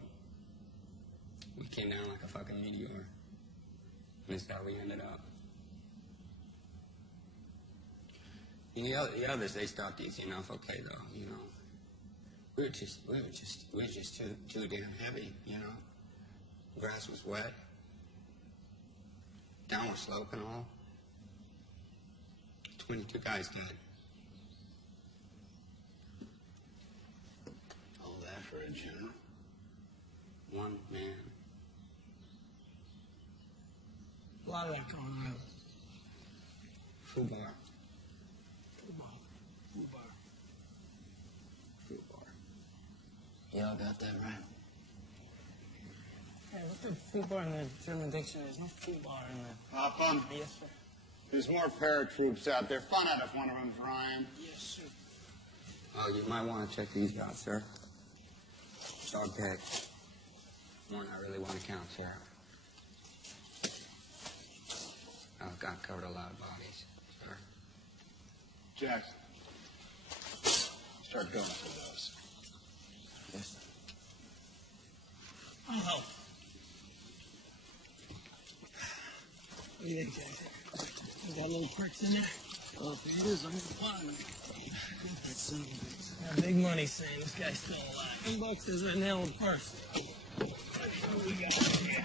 We came down like a fucking meteor. And this is how we ended up. And the others, they stopped easy enough, okay, though, you know. We were just too damn heavy, you know. Grass was wet. Downward slope and all. 22 guys dead. All that for a general? One man. A lot of that going on. Fubar. Y'all got that right. Hey, look at FUBAR in the German dictionary. There's no FUBAR in there. Upham, Yes, sir. there's more paratroops out there. Find out if one of them's Ryan. Yes, sir. Oh, you might want to check these out, sir. Dog tag. One I really want to count, sir. I've got covered a lot of bodies, sir. Jackson, start going for those. Yes, sir. I'll help. What do you think, Jackson? You got little pricks in there? Well, if it is, I'm gonna find them. That son of a bitch. Yeah, big money saying this guy's still alive. $10 is right now in purse. What we got here?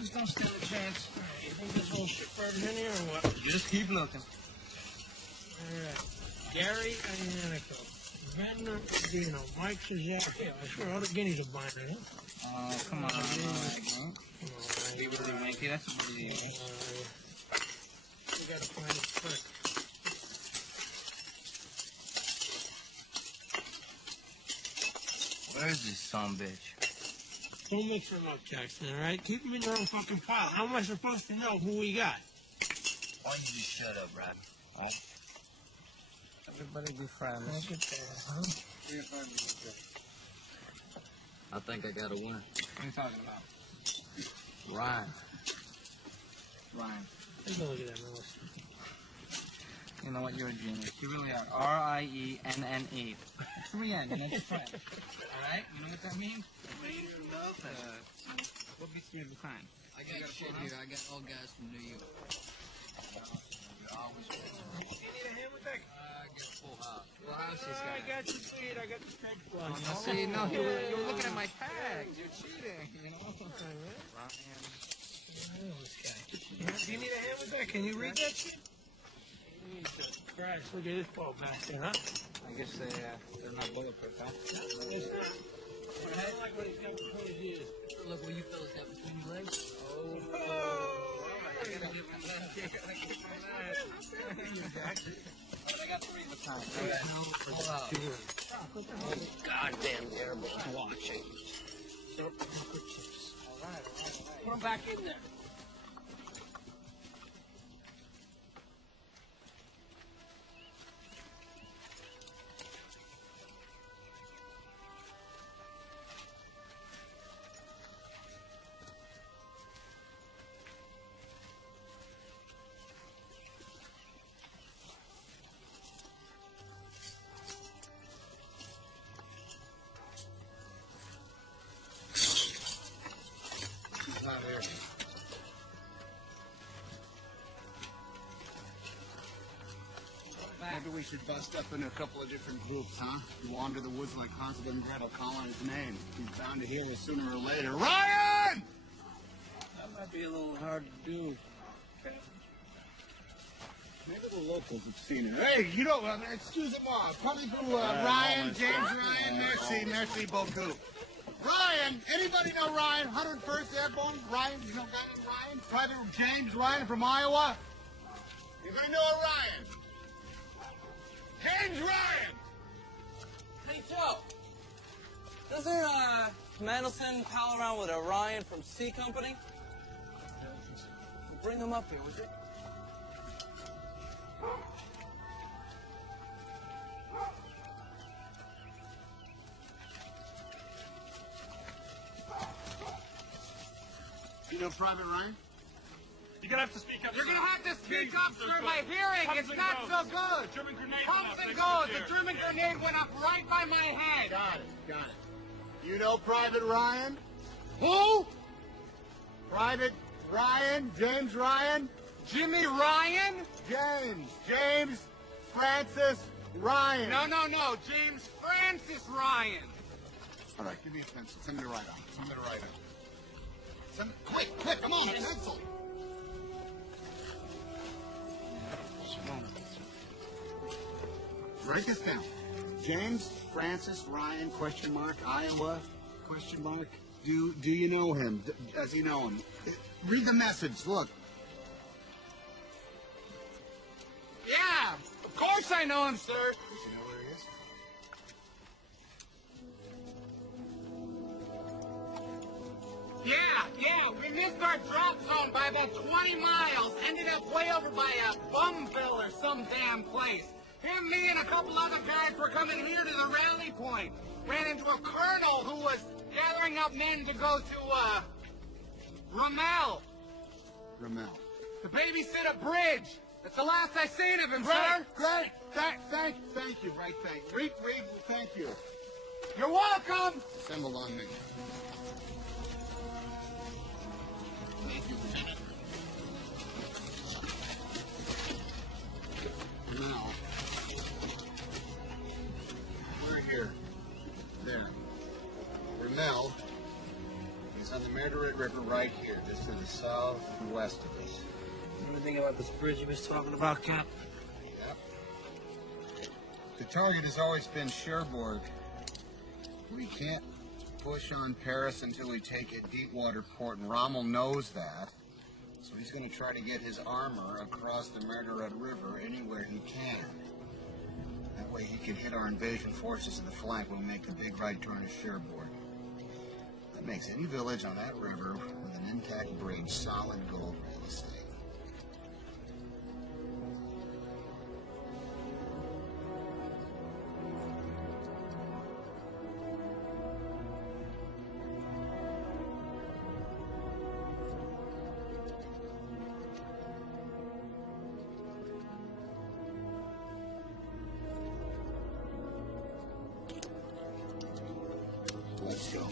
Just don't stand a chance. You think this whole shit bourbon in here or what? Just keep looking. All right. Gary Ianico. Vendor Dino. Mike Cesare. I swear all the guineas are buying it, huh? Oh, come on. Be really wanky. That's a really We gotta find it first. Where's this son bitch? Don't mix them up, Jackson, all right? Keep them in your own fucking pile. How am I supposed to know who we got? Why don't you just shut up, Rob? All right? Everybody be friends. Look at that, huh? I think I got a winner. What are you talking about? Ryan. Ryan. Take a look at that, Melissa. You know what? You're a genius. You really are. R-I-E-N-N-E. 3 N, and it's French. Alright? You know what that means? What beats you of the crime? I got shit here. I got all guys from New York. You need a hand with that? I got a full house. Full house I got the speed. I got the tag Oh, one. now see, no, you were looking at my tags. You're cheating, you know? Ryan. This guy. Do you need a hand with that? Can you read that shit? Christ, look at this ball back there, huh? I guess they're not bulletproof, huh? It's not. I like what he's got between his ears. Look what you fellas got between your legs. Oh! I gotta get my left. I gotta get my left. I got 3 Time. Goddamn airboats watching. Put him back in there. Not here. Maybe we should bust up into a couple of different groups, huh? Wander the woods like Hansel and Gretel calling his name. He's bound to hear us sooner or later. Ryan! That might be a little hard to do. Maybe the locals have seen it. Hey, you know, excusez-moi. Parlez-vous, Ryan, James Ryan? Merci beaucoup. Ryan, anybody know Ryan? 101st Airborne? Ryan, you know Ryan? Private James Ryan from Iowa? Anybody know a Ryan? James Ryan! Hey, Joe. Doesn't, Madison pal around with Orion from C Company? Bring him up here, would you? You know Private Ryan? You're gonna have to speak up. You're gonna have to speak up, sir. My hearing is not so good. German grenade. Comes and goes. The German grenade went up right by my head. Got it. You know Private Ryan? Who? Private Ryan? James Ryan? Jimmy Ryan? James Francis Ryan. No. James Francis Ryan. All right, give me a pencil. Somebody to write on. Quick, come on, a pencil. Write this down. James Francis Ryan, question mark, Iowa, question mark. Do you know him? Does he know him? Read the message, look. Yeah, of course I know him, sir. Does he know where he is? Yeah, we missed our drop zone by about 20 miles. Ended up way over by Bumville or some damn place. Him, me, and a couple other guys were coming here to the rally point. Ran into a colonel who was gathering up men to go to, Ramel. Ramel. To babysit a bridge. That's the last I seen of him, sir. Great. Thank you. Right, Reed, thank you. You're welcome. Assemble on me. Thank you, Lieutenant. Now, we're here. There. Ramel is on the Margaret River right here, just to the southwest of us. Anything about this bridge you was talking about, Cap? Yep. The target has always been Cherbourg. We can't push on Paris until we take a Deepwater port, and Rommel knows that. So he's going to try to get his armor across the Margaret River anywhere he can. That way he can hit our invasion forces in the flank when we make the big right turn to Cherbourg. That makes any village on that river with an intact bridge solid gold real estate. go.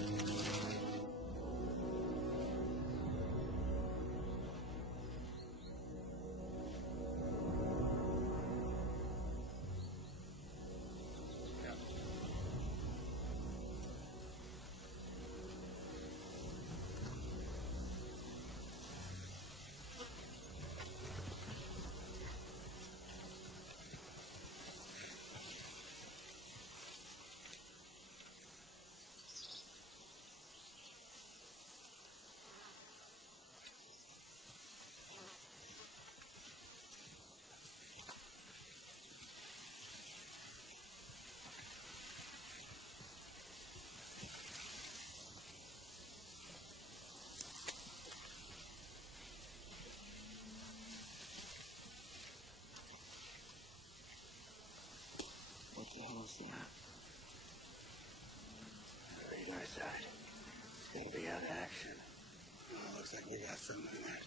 What the hell is that? Radar side. It's gonna be out of action. Oh, looks like we got something in that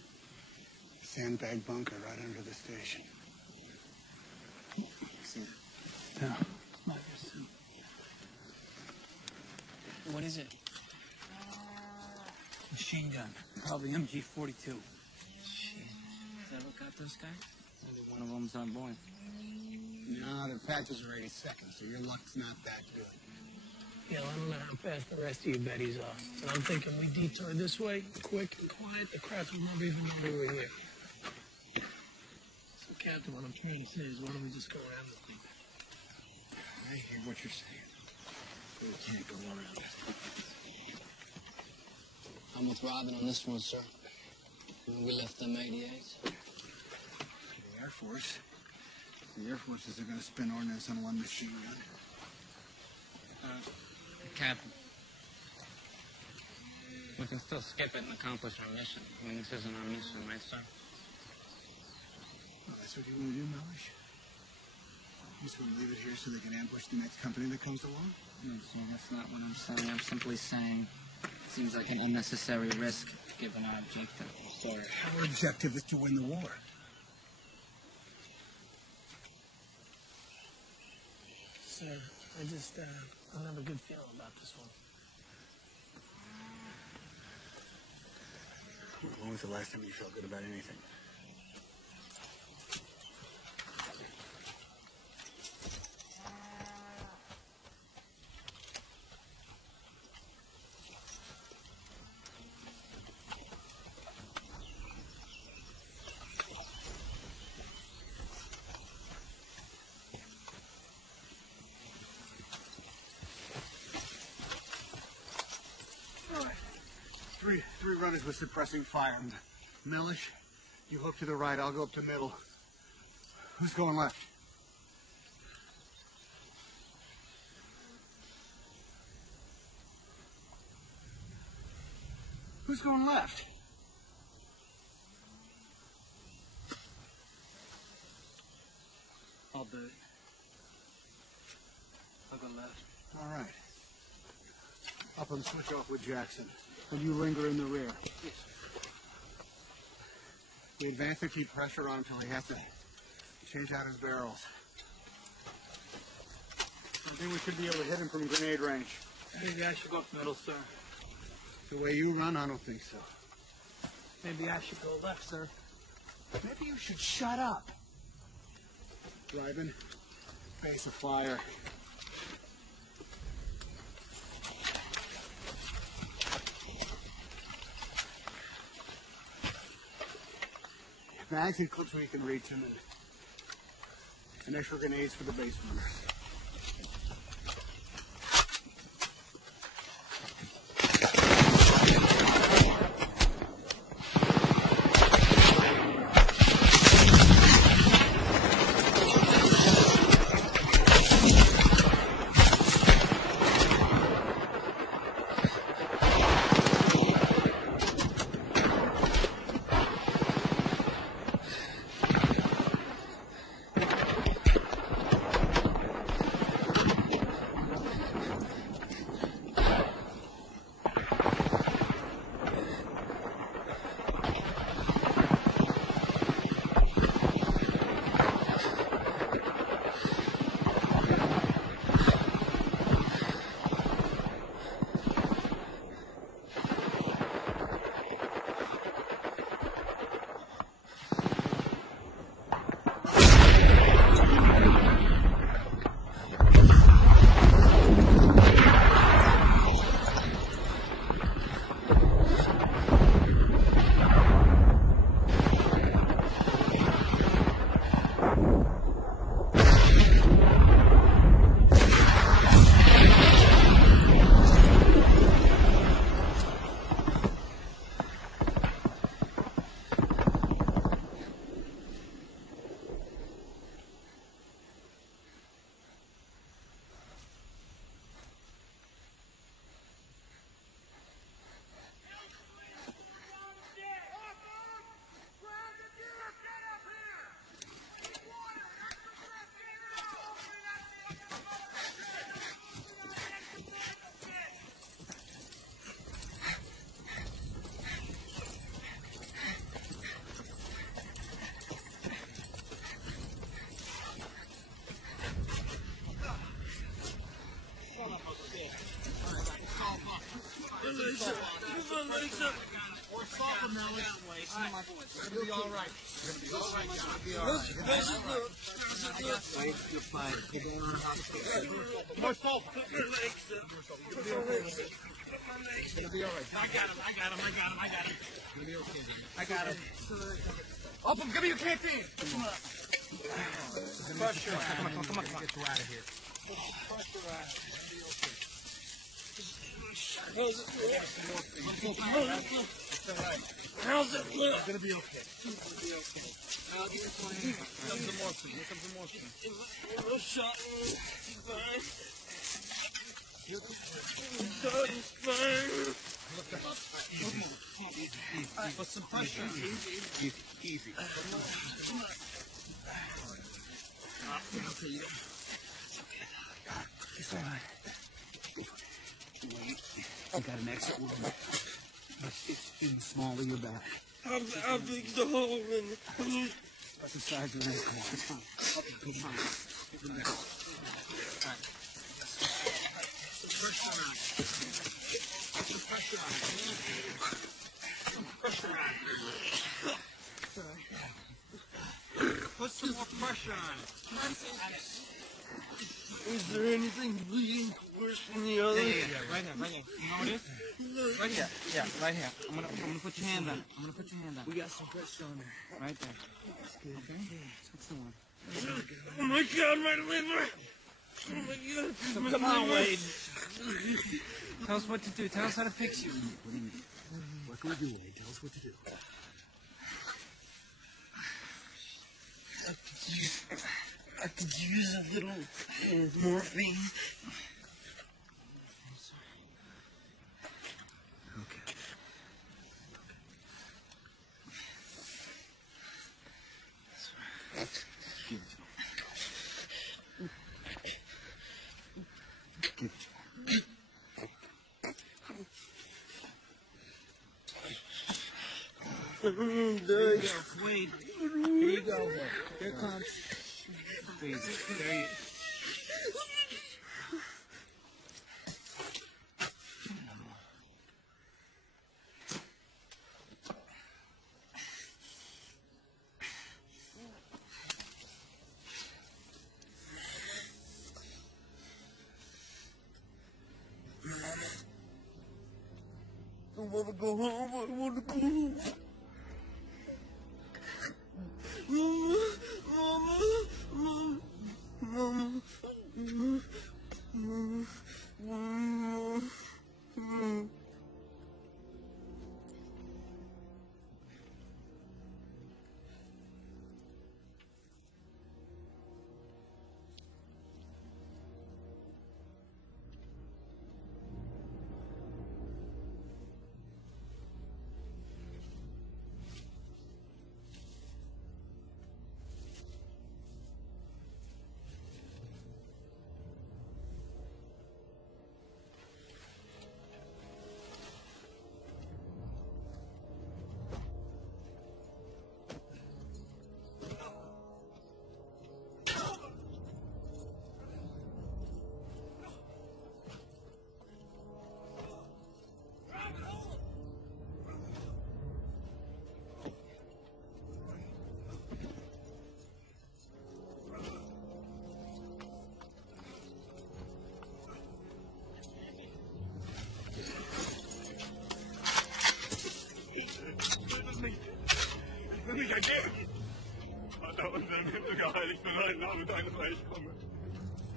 sandbag bunker right under the station. See it? No. Not here soon. What is it? Machine gun. Probably MG-42. Shit. Is that what got those guys? Maybe one of them's on point. No, the patches are 80 seconds, so your luck's not that good. Yeah, I don't know how fast the rest of you betties are. But I'm thinking we detour this way, quick and quiet. The crowds will never even know we were here. So, Captain, what I'm trying to say is, why don't we just go around the thing? I hear what you're saying. But we can't go around it. I'm with Robin on this one, sir. When we left them 88s. The Air Force. The Air Force isn't going to spin ordnance on one machine gun. Captain. We can still skip it and accomplish our mission. I mean, this isn't our mission, right, sir? Well, that's what you want to do, Mellish? You just want to leave it here so they can ambush the next company that comes along? No, sir, that's not what I'm saying. I'm simply saying it seems like an unnecessary risk given our objective. Sorry. Our objective is to win the war. Sir, I just, I don't have a good feeling about this one. When was the last time you felt good about anything? Three runners with suppressing fire. Mellish, you hook to the right, I'll go up to middle. Who's going left? Who's going left? I'll do it. I'll go left. All right. Up and switch off with Jackson. And you linger in the rear. We advance to keep pressure on until he has to change out his barrels. I think we should be able to hit him from grenade range. Maybe I should go up middle, sir. The way you run, I don't think so. Maybe I should go left, sir. Maybe you should shut up. Driving, face of fire. Mags and clips where you can reach them, and initial grenades for the base runners. We're solving now. It's gonna be all right. It's gonna be all right. It's gonna be all right. You're fine. You're going to the hospital. More salt. Put my legs up. Put my legs up. Put my legs up. It's gonna be all right. I got him. It's gonna be okay. I got him. Up him. Give me your canteen. Come on. Pressure. Come on. Get you out of here. How's it look? It's gonna be okay. I'll give you some morphine. Here comes some morphine. No shot. Put some pressure. Easy. Okay, you go. It's all right. I got an exit wound. It's in small of your back. How big's the hole in it? About the size of an acorn. It's fine. It's fine. All right. Pressure on it. Put pressure on it. Pressure on it. Put some more pressure on it. Is there anything bleeding worse than the other? Yeah, right here. You know what it is? Right here. Yeah, right here. I'm gonna put your hand on. We got some pressure on there. Right there. That's good. Okay. That's the one. Oh my God, my liver! Oh my God. So come on, Wade. Tell us what to do. Tell us how to fix you. What do you mean? What can we do, Wade? Tell us what to do. I could use a little morphine. Okay. Give it to him. Give it to him. There you go. Wait. Here you go. Here it comes. Please. There you go. I want to go home. I want to go home. Mama.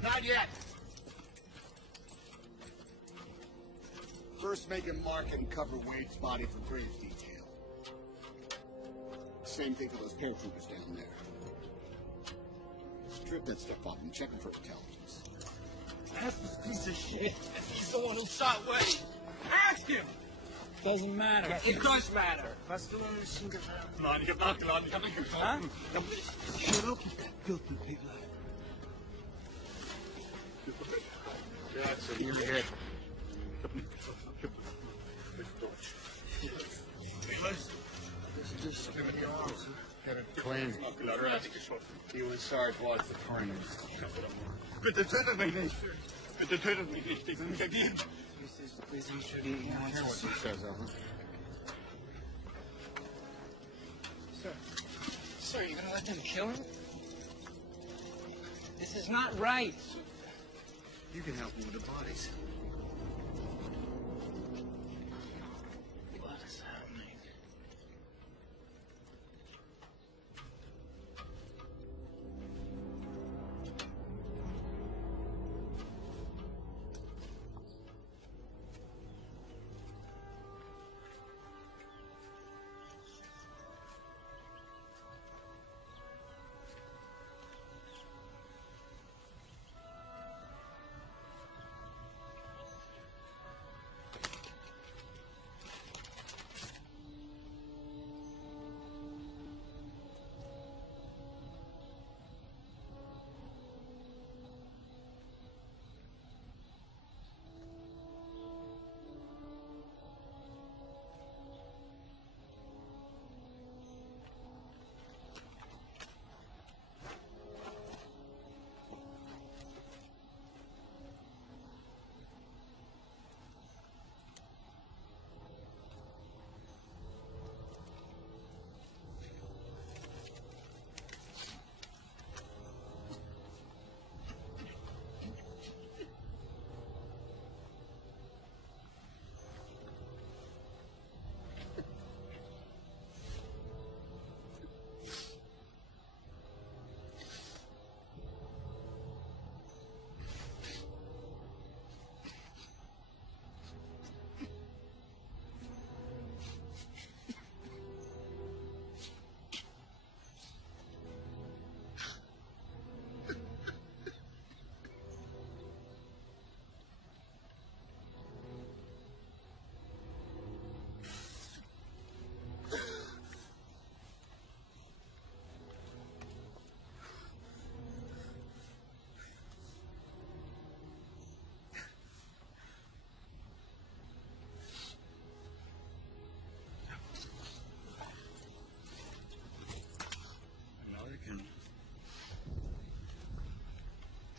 Not yet. First, make him mark and cover Wade's body for graves detail. Same thing for those paratroopers down there. Strip that stuff off and check him for intelligence. Ask this piece of shit if he's the one who shot Wade. Ask him! Doesn't matter. It does matter. Was du eine Schinke? Nein, ich hab nachgeladen. Ich hab nicht getroffen. Shut up, you filthy pig. That's it. You're good. Clean. You and Sarge watch the coroners. Bitte tötet mich nicht. Bitte tötet mich nicht. Ich will mich ergeben. Please don't shoot eating. I hear what she says, over. Sir, you gonna let them kill him? This is not right. You can help me with the bodies. What is happening?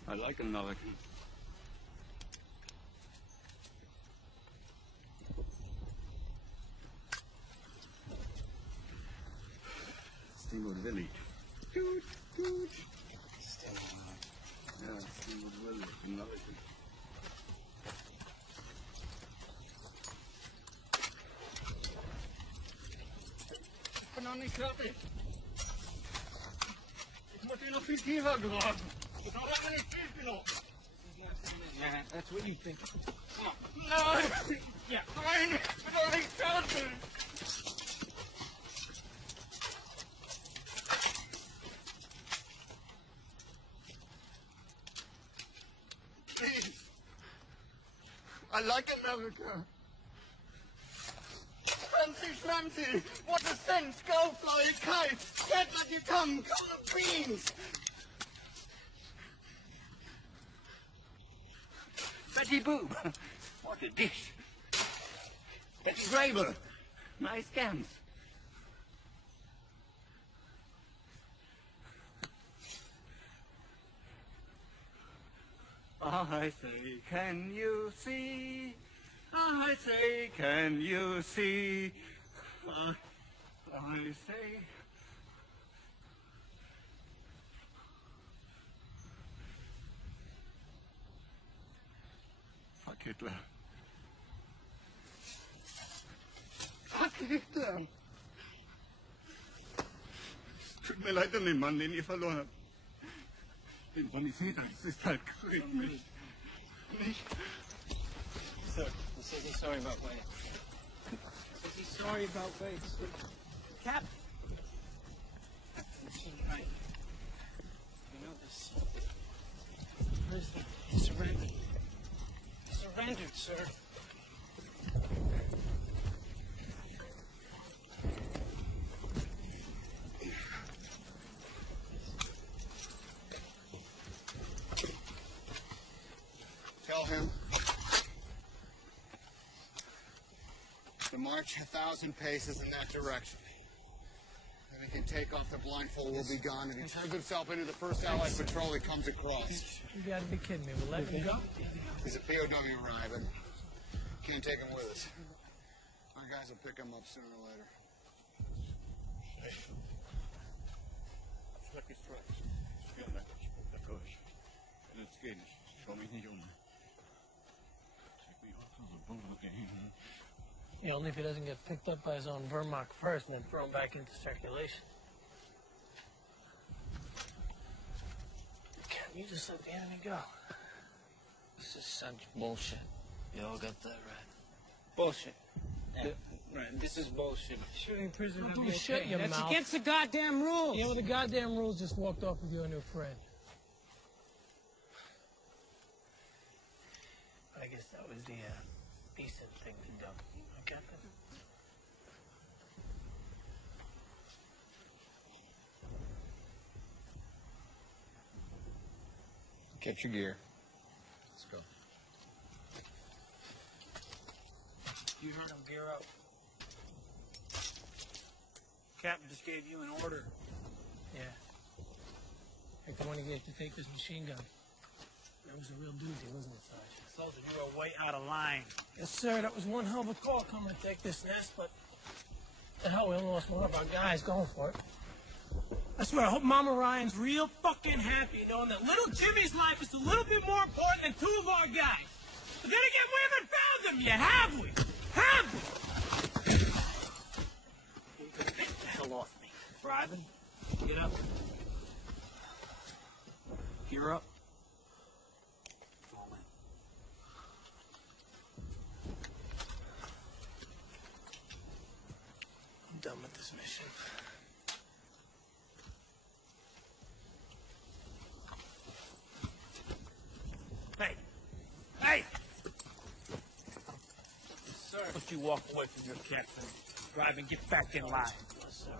I like another. Steamboat Village. Good. Yeah, Steamboat Village. Another. Noch nicht fertig. Ich muss ihn noch viel tiefer graben. Das war aber nicht tief genug. Yeah, that's what you think. Nein! Ja, nein! Ich bin doch nicht fertig! Please. I like America. Fancy schmancy! What a sense! Go, fly, kite! Get like you come! Come on, beans! Betty Boop. What a dish. Betty Graber. Nice scams. I say, can you see? I say, can you see? I say. Fuck Hitler. Fuck Hitler. Tut mir leid um den Mann, den ihr verloren habt. Den von die Väter, es ist halt Krieg. Nicht. Sir, he says he's sorry about Wade. Says he's sorry about Wade. Cap. Right. You know this. Prisoner. He surrendered. He surrendered, sir. Tell him to march 1,000 paces in that direction. Then he can take off the blindfold, will be gone, and he turns himself into the first Allied patrol he comes across. You gotta be kidding me. We'll let him go? He's a POW arriving. Can't take him with us. Our guys will pick him up sooner or later. Yeah, only if he doesn't get picked up by his own Vermont first and then thrown back into circulation. Can't you just let the enemy go? This is such bullshit. You all got that right. Bullshit. Yeah. Right, this is bullshit. Shooting prisoners Don't would do be shit okay. in your That's mouth. against the goddamn rules. Yeah, well, the goddamn rules just walked off with your new friend. But I guess that was the decent thing to do. Okay? Get your gear. Let's go. You heard him, gear up. Captain just gave you an order. Yeah. Like the one he gave to take this machine gun. That was a real doozy, wasn't it, Sarge? Soldier, you were way out of line. Yes, sir. That was one hell of a call coming to take this nest, but the hell, we only lost one of our guys going for it. I swear, I hope Mama Ryan's real fucking happy knowing that little Jimmy's life is a little bit more important than two of our guys. But then again, we haven't found them yet, have we? Have we? Get the hell off me. Driving. Get up. Gear up. Fall in. I'm done with this mission. Hey! Hey! Sir. Don't you walk away from your captain. Drive and get back in line. Yes, sir.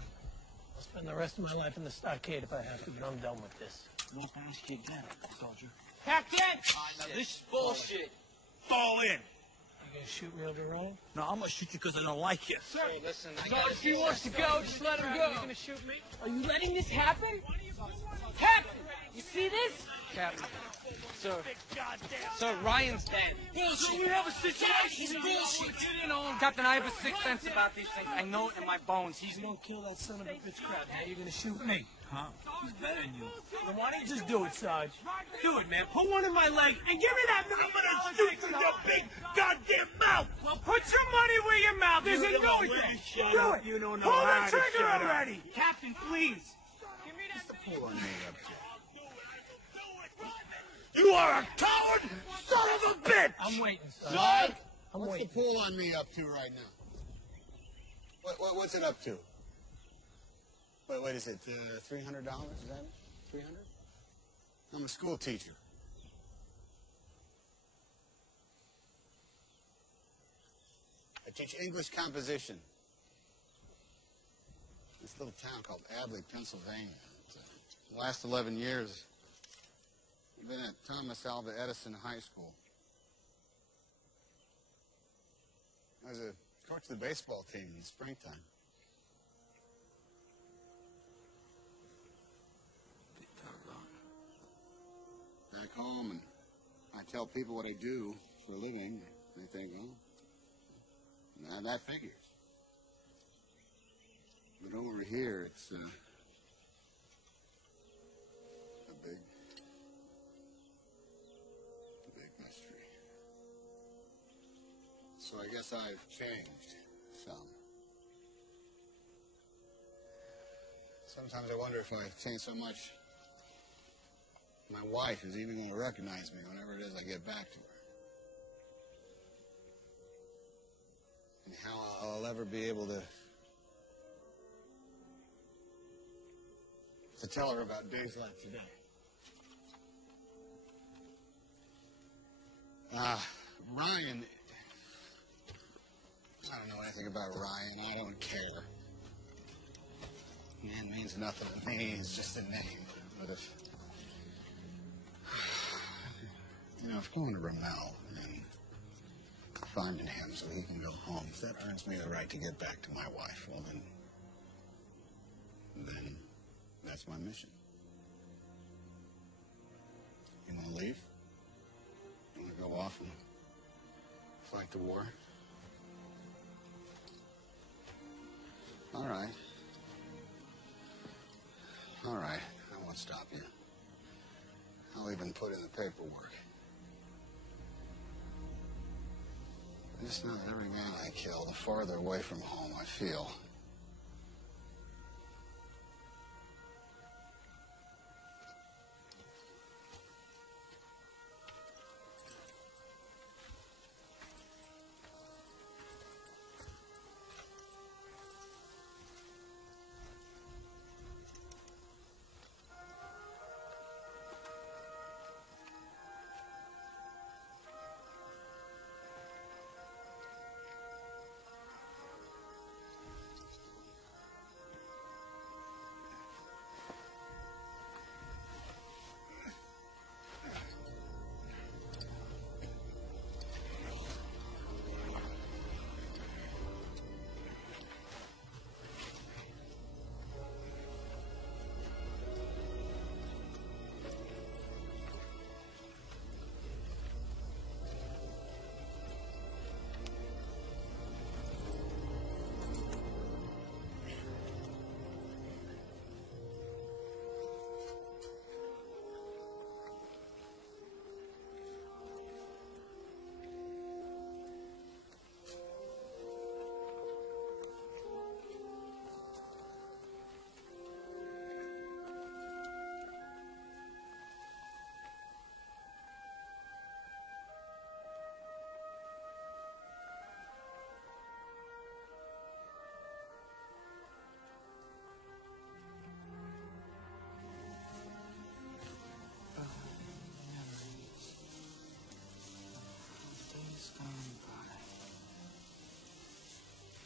I'll spend the rest of my life in the stockade if I have to, but I'm done with this. I won't ask you again, soldier. Captain! Now, this is bullshit. Fall in. You gonna shoot me over the road? No, I'm gonna shoot you because I don't like you. Sir, listen, I So got if he wants to go, just let him go. You gonna shoot me? Are you letting this happen? Captain! You see this? Captain. Sir, Ryan's dead. Bullshit! We have a situation. Bullshit. Captain, I have a sixth sense about these things. I know it in my bones. He's Gonna kill that son of a bitch crap. Now you're gonna shoot me. Huh? He's better than you. Then why don't you just do it, Sarge? Do it, man. Put one in my leg and give me that $1 million. I'm gonna shoot you in your big goddamn mouth. Well, put your money where your mouth is and do it then. Do it. You don't know Pull how the to trigger shut up. already. Captain, please. Pull on me up here. You are a coward, son of a bitch! I'm waiting, Sarge. Sarge, I'm what's waiting. the pull on me up to right now? What's it up to? What is it, $300? Is that it? 300? I'm a school teacher. I teach English composition. This little town called Abley, Pennsylvania. The last 11 years, I've been at Thomas Alva Edison High School. I was a coach of the baseball team in the springtime. Back home, and I tell people what I do for a living. They think, oh, now that figures. But over here, it's a big mystery. So I guess I've changed some. Sometimes I wonder if I've changed so much, my wife is even going to recognize me whenever it is I get back to her. And how I'll ever be able to tell her about days like today. Ryan, I don't know anything about Ryan. I don't care. Man means nothing to me. It's just a name. But if going to Ramel and finding him so he can go home, if that earns me the right to get back to my wife, well then that's my mission. You want to leave? You want to go off and Like the war? All right. All right. I won't stop you. I'll even put in the paperwork. Just not every man I kill, the farther away from home I feel.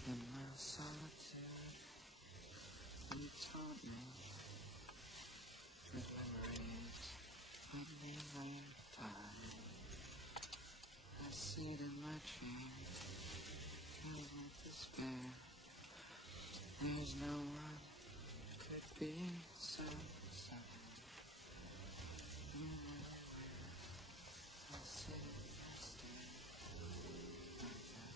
In my solitude, you taught me that memories would never die. I see that my dreams filled with despair. There's no one could be so sad. You know where I sit and stare like that.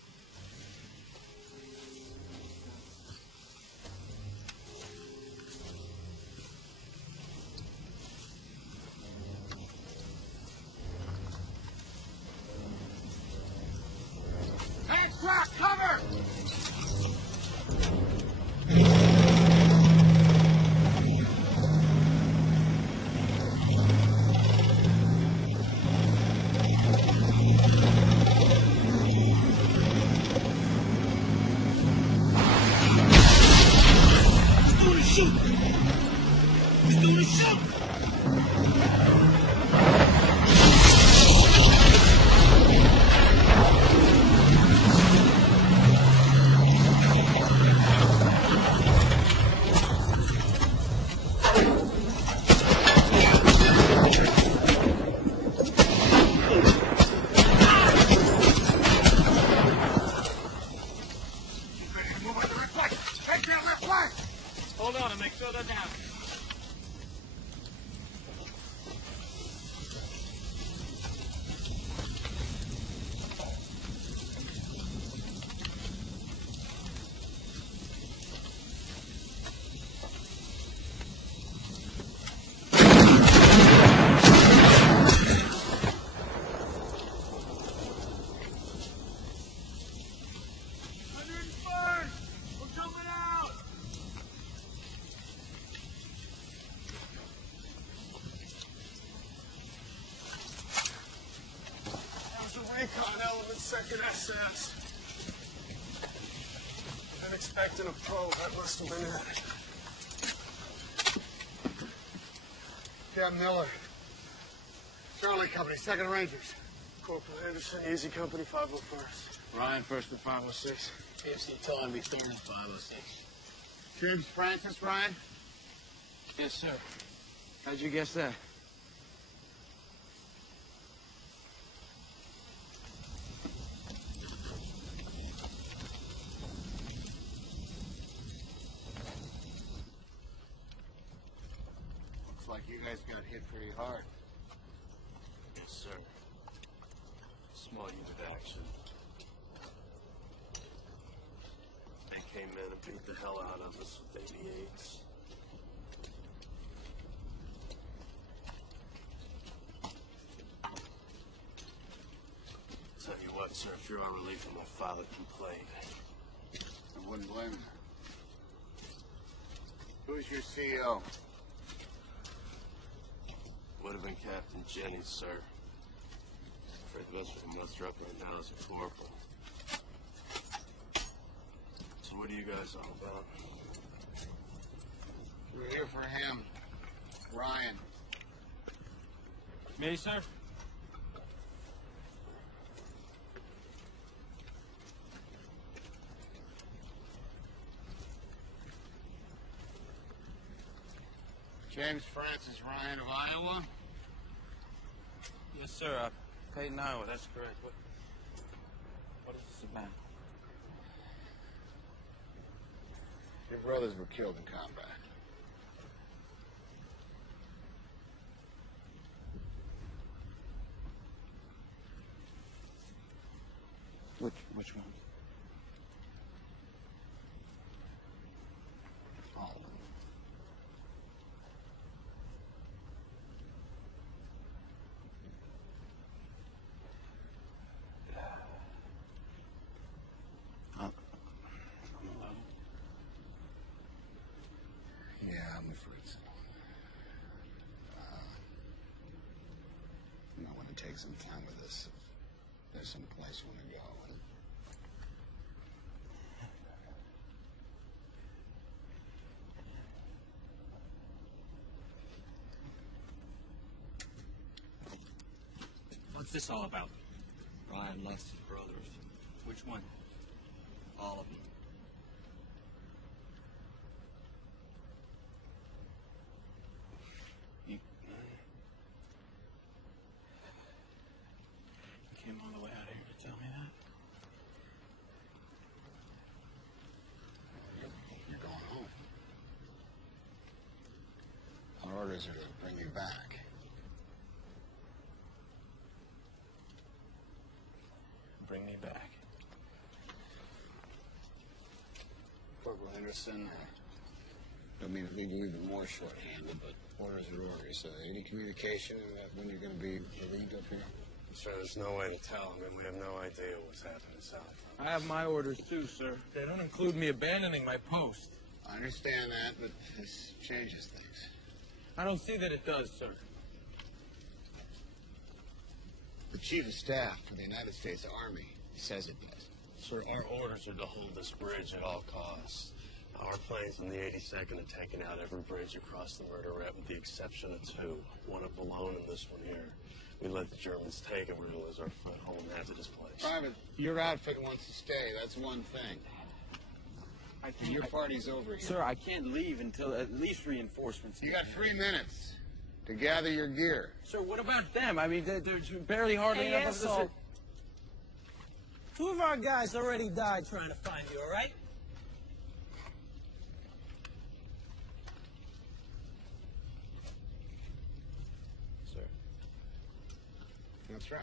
Hey, Croc, cover! Hold on and make sure they're down. Recon element, second SS. I've been expecting a probe. That must have been it. Captain Miller. Charlie Company, 2nd Rangers. Corporal Anderson, Easy Company, 501st. Ryan, 1st to 506. PFC telling me Thorne 506. James Francis, Ryan? Yes, sir. How'd you guess that? Looks like you guys got hit pretty hard. Yes, sir. Small unit action. came in and beat the hell out of us with 88s. Tell you what, sir, if you're on relief and my father complained, I wouldn't blame him. Who's your CEO? would have been Captain Jennings, sir. Afraid the best we can muster up right now is a corporal. So what are you guys all about? We're here for him. Ryan. Me, sir? James Francis Ryan of Iowa? Yes, sir. Peyton, Iowa. That's correct. What is this about? Your brothers were killed in combat. Which one? All of them. Yeah, I'm afraid so. You might want to take some time with this. There's some place you want to go. What's this all about? Ryan lost his brothers. Which one? All of them. You came all the way out here to tell me that? You're going home. Our orders are to bring you back. Bring me back. Corporal Henderson, I don't mean to leave you even more short-handed, but orders are orders. So any communication about when you're going to be relieved up here? Sir, there's no way to tell. I mean, we have no idea what's happening south. I have my orders too, sir. They don't include me abandoning my post. I understand that, but this changes things. I don't see that it does, sir. The Chief of Staff for the United States Army says it does. Sir, our orders are to hold this bridge at all costs. Our planes in the 82nd have taken out every bridge across the Murderette with the exception of two. One of Malone and this one here. We let the Germans take it, we're going to lose our foothold and have to displace. Private, your outfit wants to stay. That's one thing. Your party's over here. Sir, I can't leave until at least reinforcements. You got 3 minutes to gather your gear. Sir, what about them? I mean, there's barely hardly enough of this. Two of our guys already died trying to find you, all right? Sir. That's right.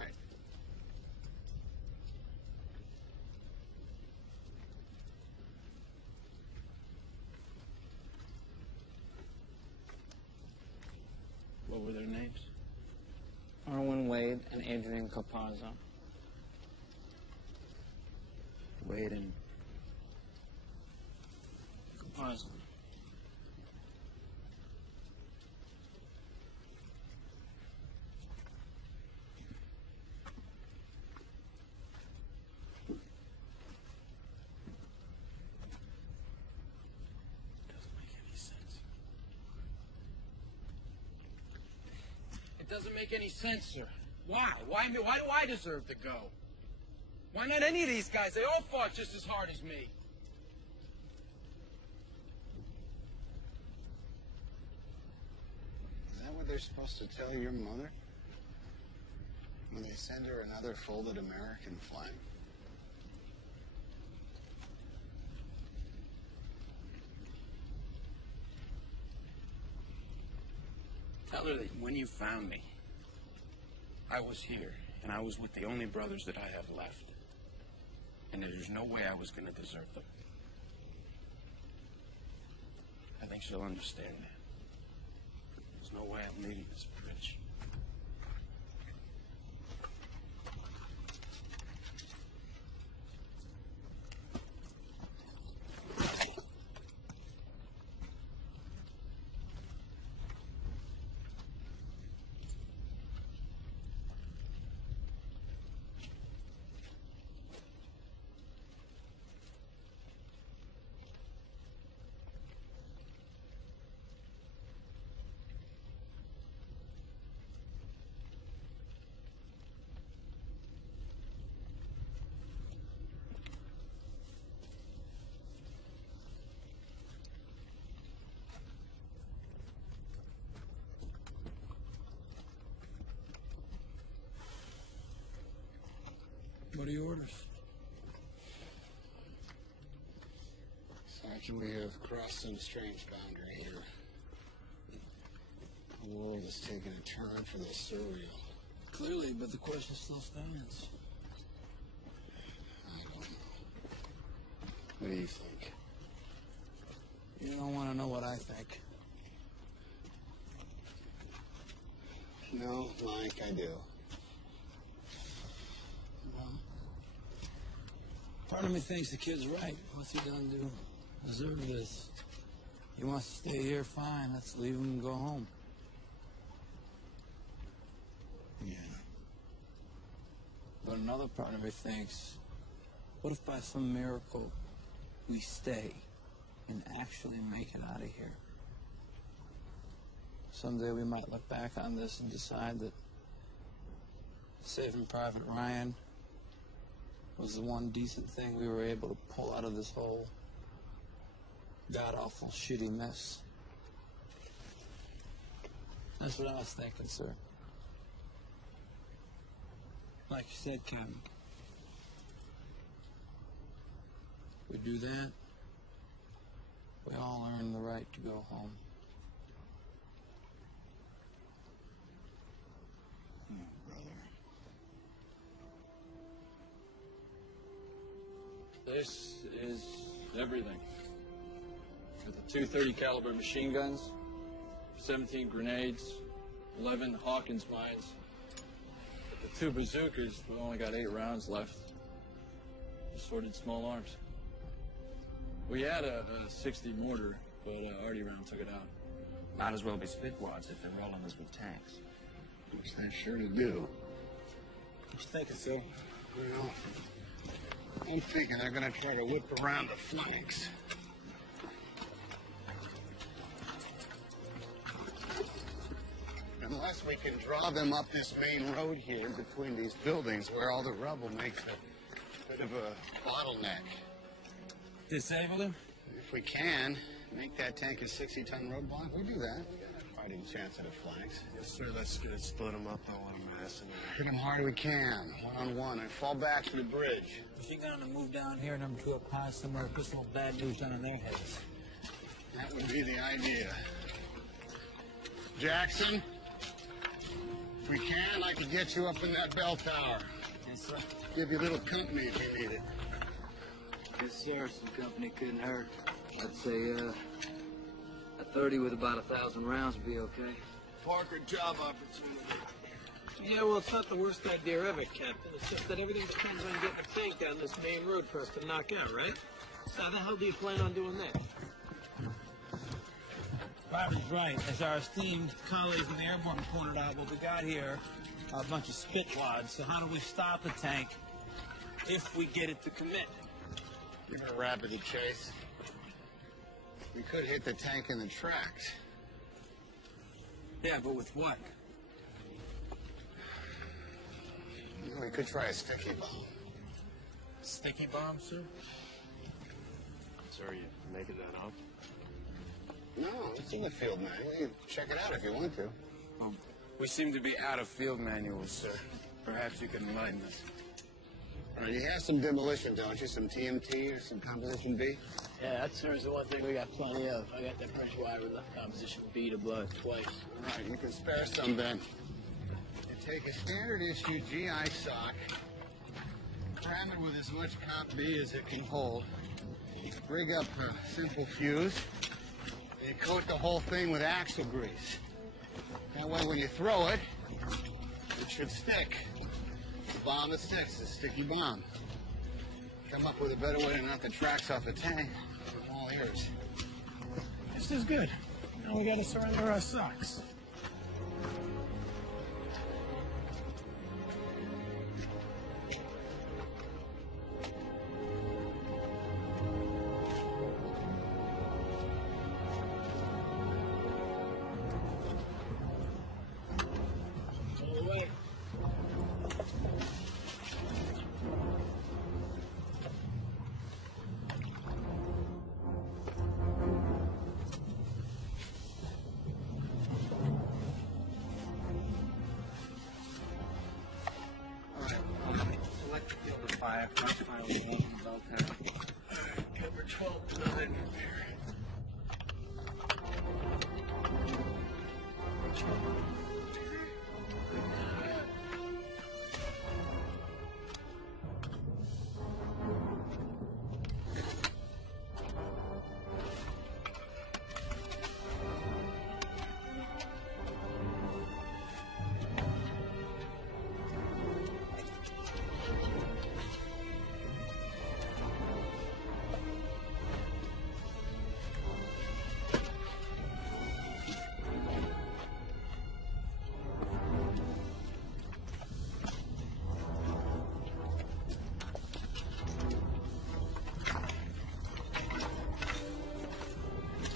What were their names? Arwen Wade and Adrian Capazzo. Wade and Capazzo. It doesn't make any sense, sir. Why? Why do I deserve to go? Why not any of these guys? They all fought just as hard as me. Is that what they're supposed to tell your mother? When they send her another folded American flag? Tell her that when you found me, I was here, and I was with the only brothers that I have left. And there's no way I was going to desert them. I think she'll understand that. There's no way I'm leaving this bridge. What are your orders? Sergeant, we have crossed some strange boundary here. The world is taking a turn for the surreal. Clearly, but the question still stands. I don't know. What do you think? You don't want to know what I think. No, Mike, I do. Part of me thinks the kid's right. What's he done to deserve this? He wants to stay here, fine. Let's leave him and go home. Yeah. But another part of me thinks, what if by some miracle we stay and actually make it out of here? Someday we might look back on this and decide that saving Private Ryan was the one decent thing we were able to pull out of this whole god-awful, shitty mess. That's what I was thinking, sir. Like you said, Captain. We do that, we all earn the right to go home. This is everything. With the 230 caliber machine guns, 17 grenades, 11 Hawkins mines. With the 2 bazookas, we've only got 8 rounds left. Assorted small arms. We had a 60 mortar, but Artie round took it out. Might as well be spitwads if they're rolling us with tanks. Which they're sure to do. What you thinking, Phil? Well, I'm thinking they're going to try to whip around the flanks. Unless we can draw them up this main road here between these buildings where all the rubble makes a bit of a bottleneck. Disable them? If we can, make that tank a 60-ton roadblock, we'll do that. Fighting chance at the flanks. Yes, sir, that's good. Split them up, don't let them mass. Hit them hard we can, one-on-one, and fall back to the bridge. If you're going to move down here, number 2 up high somewhere, put some bad news down on their heads. That would be the idea. Jackson, if we can, I could get you up in that bell tower. Yes, sir. Give you a little company if you need it. Yes, sir. Some company couldn't hurt. I'd say, a 30 with about 1,000 rounds would be okay. Parker, job opportunity. Yeah, well, it's not the worst idea ever, Captain. It's just that everything depends on getting a tank down this main road for us to knock out, right? So how the hell do you plan on doing that? Robert's right. As our esteemed colleagues in the airborne pointed out, what we got here are a bunch of spitwads. So how do we stop the tank if we get it to commit? Give it a rapid chase. We could hit the tank in the tracks. Yeah, but with what? We could try a sticky bomb. Sticky bomb, sir? Sir, are you making that up? No, it's in the field manual. You check it out if you want to. We seem to be out of field manuals, sir. Perhaps you can enlighten us. All right, you have some demolition, don't you? Some TMT or some Composition B? Yeah, that serves the one thing we got plenty of. I got that pressure wire with the Composition B to blood twice. All right, you can spare some then. You take a standard issue GI sock, cram it with as much Comp B as it can hold, rig up a simple fuse, You coat the whole thing with axle grease. That way when you throw it, it should stick. The bomb that sticks is a sticky bomb. Come up with a better way to knock the tracks off the tank. I'm all ears. This is good. Now we gotta surrender our socks. Fire, crossfire with engines, okay. Alright, cover 12 to 9 from here.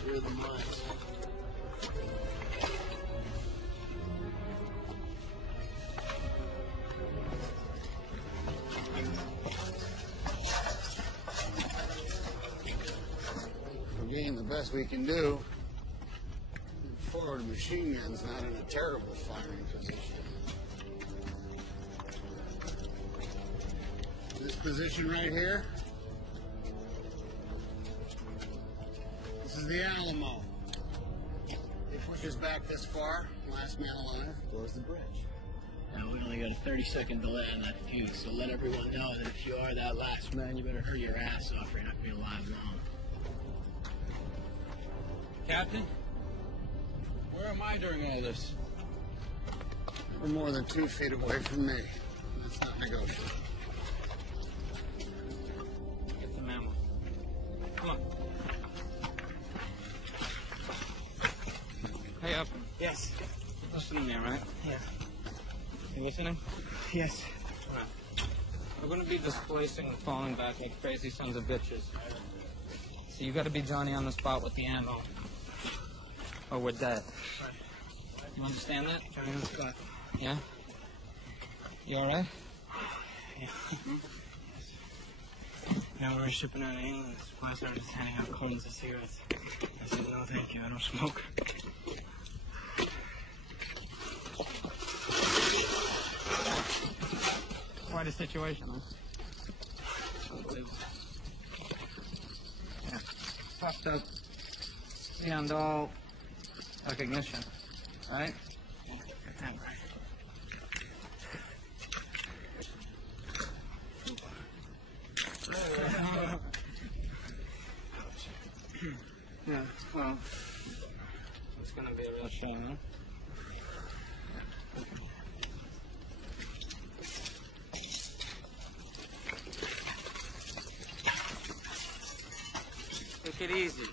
The mines. We're getting the best we can do. The forward machine gun's not in a terrible firing position. This position right here, this is the Alamo. It pushes back this far, last man alive goes the bridge. Now, we only got a 30-second delay on that fuse, so let everyone know that if you are that last man, you better hurry your ass off or you're not going to be alive long. Captain? Where am I during all this? Never more than 2 feet away from me. That's not negotiable. Get the memo. Come on. Hey, up. Yes. Listening there, right? Yeah. You listening? Yes. All right. We're going to be displacing and falling back like crazy sons of bitches. So you got to be Johnny on the spot with the ammo. Or we're dead. Right. You understand that? Johnny on the spot. Yeah? You all right? Yeah. Now we're shipping out of England. The supply started just handing out cartons of cigarettes. I said, no, thank you. I don't smoke. Quite a situation, huh? Yeah. Fucked up beyond all recognition, right? Yeah, right. Yeah, well, it's gonna be a real show, huh? Take it easy.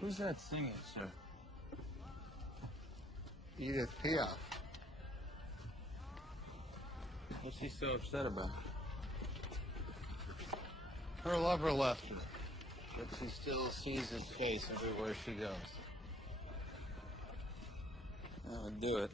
Who's that singing, sir? Edith Piaf. What's he so upset about? Her lover left her. but she still sees his face everywhere she goes. That would do it.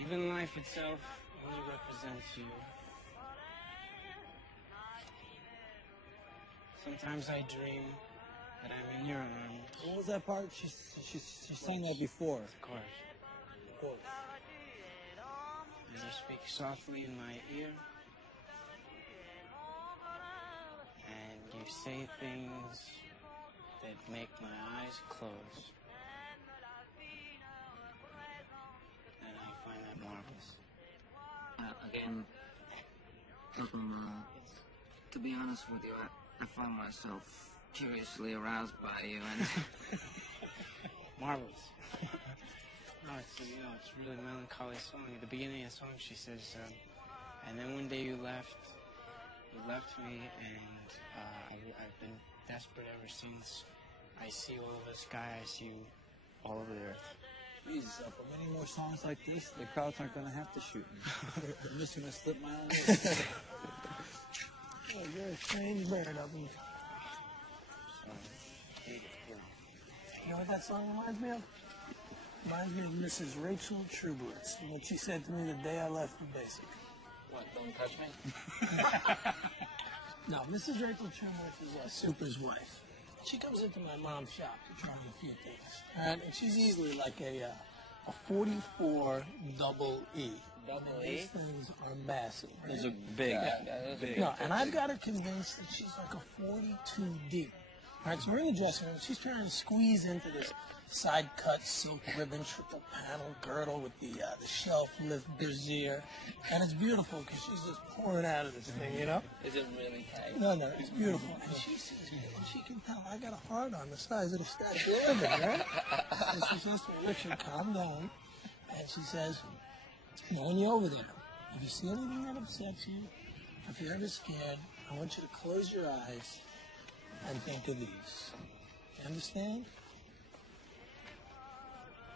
Even life itself only represents you. Sometimes I dream that I'm in your arms. What was that part? She sang that before. Of course. Of course. And you speak softly in my ear. And you say things that make my eyes close. And I find that marvelous. Again, to be honest with you, I find myself curiously aroused by you, and Marvelous. No, it's a really melancholy song. At the beginning of the song, she says, and then one day you left me, and I've been desperate ever since. I see all over the sky, I see you all over the earth. Jesus, for many more songs like this, the crowds aren't going to have to shoot me. I'm just going to slip my own way. Oh, you're a strange bird, Upton. You know what that song reminds me of? Reminds me of Mrs. Rachel Trueblood's, what she said to me the day I left the basic. what? Don't touch me. No, Mrs. Rachel Trueblood is Super's wife. She comes into my mom's shop to try me a few things. And she's easily like a 44 double E. Double E? These things are massive. Right? Those are big. Big. No, and I've got her convinced that she's like a 42 deep. All right, so we're in the dressing room. She's trying to squeeze into this side cut silk ribbon triple panel girdle with the shelf lift brassiere, and it's beautiful because she's just pouring out of this thing, you know. Is it really tight? No, it's beautiful. And she says, and she can tell I got a heart on the size of the Statue of Liberty, right? And she says to me, Richard, calm down. And she says, when you're over there, if you see anything that upsets you, if you're ever scared, I want you to close your eyes and think of these. You understand?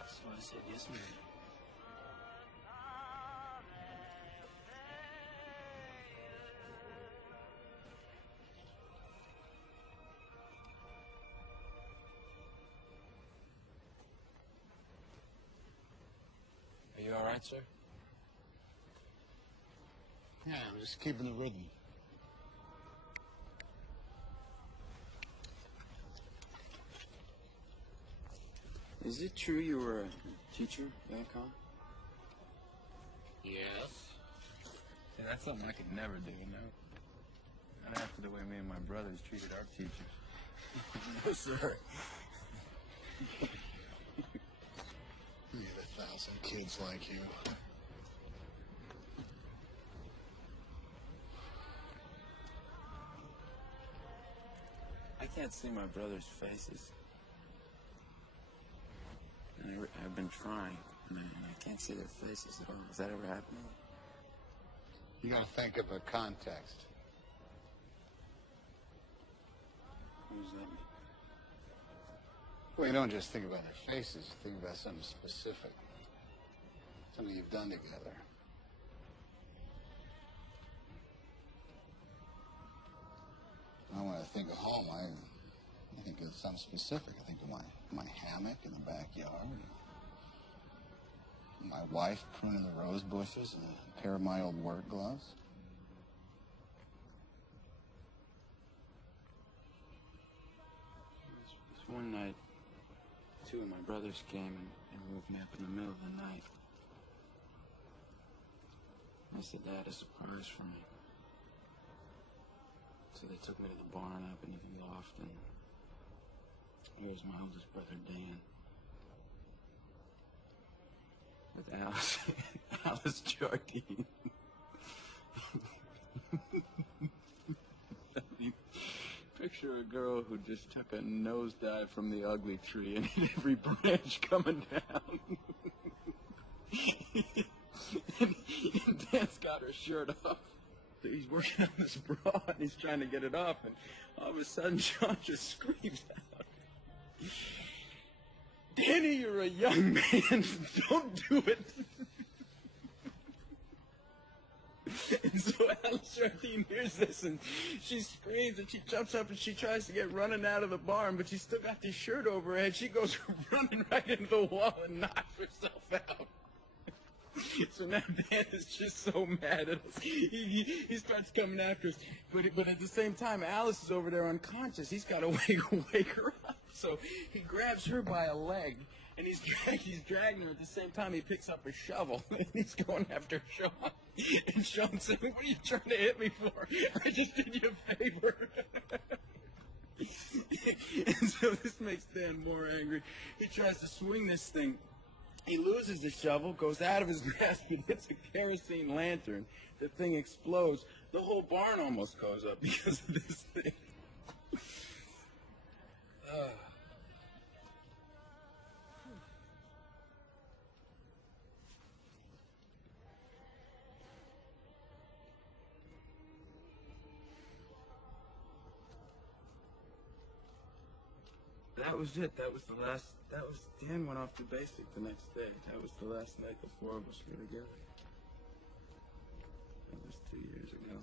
So I said, yes, ma'am. Are you all right, sir? Yeah, I'm just keeping the rhythm. Is it true you were a teacher back home? Yes. See, that's something I could never do, you know? Not after the way me and my brothers treated our teachers. No, sir. You get 1,000 kids like you. I can't see my brothers' faces. And I've been trying, and I can't see their faces at all. Has that ever happened? You gotta think of a context. What does that mean? Well, you don't just think about their faces, you think about something specific. Something you've done together. When I think of home, I think of something specific. I think of my hammock in the backyard. My wife pruning the rose bushes and a pair of my old work gloves. This one night, two of my brothers came and woke me up in the middle of the night. I said, "Dad, a surprise for me." So they took me to the barn up into the loft, and here was my oldest brother, Dan, with Alice Jardine. picture a girl who just took a nosedive from the ugly tree and hit every branch coming down. and Dan's got her shirt off. He's working on this bra and he's trying to get it off, and all of a sudden Sean just screams out, "Danny, you're a young man. Don't do it." And so Alice Jardine hears this, and she screams, and she jumps up, and she tries to get running out of the barn, but she's still got this shirt over her head. She goes running right into the wall and knocks herself out. So now Dan is just so mad at us. He starts coming after us, but at the same time, Alice is over there unconscious. He's got to wake her up. So he grabs her by a leg, and he's dragging her. At the same time, he picks up a shovel, and he's going after Sean. And Sean said, "What are you trying to hit me for? I just did you a favor." And so this makes Dan more angry. He tries to swing this thing. He loses the shovel, goes out of his grasp, and hits a kerosene lantern. The thing explodes. The whole barn almost goes up because of this thing. That was it. That was the last. Dan went off to basic the next day. That was the last night the four of us were together. That was 2 years ago.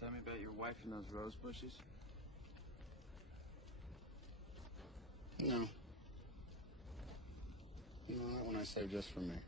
Tell me about your wife and those rose bushes. No. No, that one I saved just for me.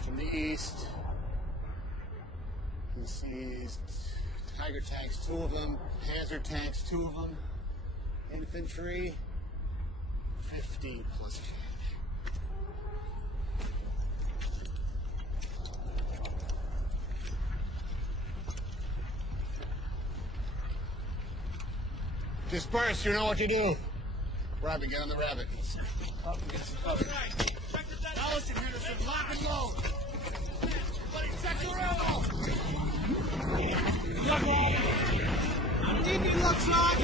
From the east, you see Tiger tanks, 2 of them, Panzer tanks, 2 of them, infantry, 50 plus change. Disperse, you know what you do. Rabbit, get on the rabbit. Up against the cover. Alice and Henderson, lock and load. Everybody check your ammo. DP looks on.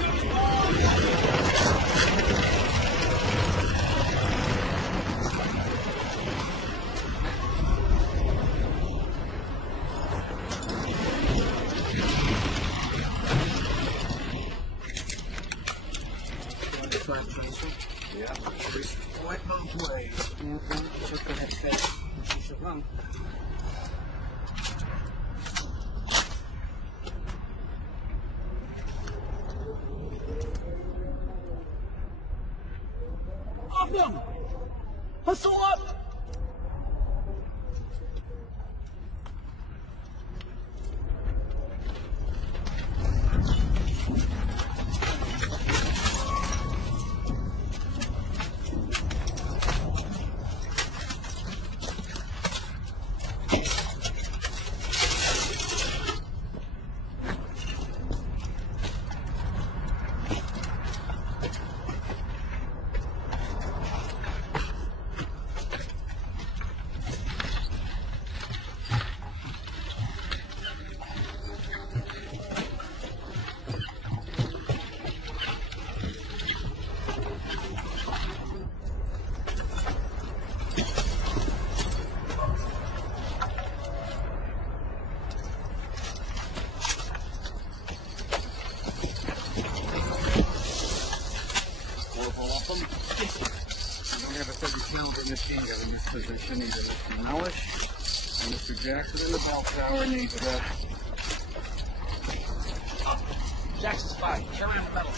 Yeah. Went both ways. Just go ahead fast. She should run. Off them! Hustle up! machine gun in this position, either Mr. Mellish and Mr. Jackson in the bell tower needs that. Jackson's fine. Carry on the metal.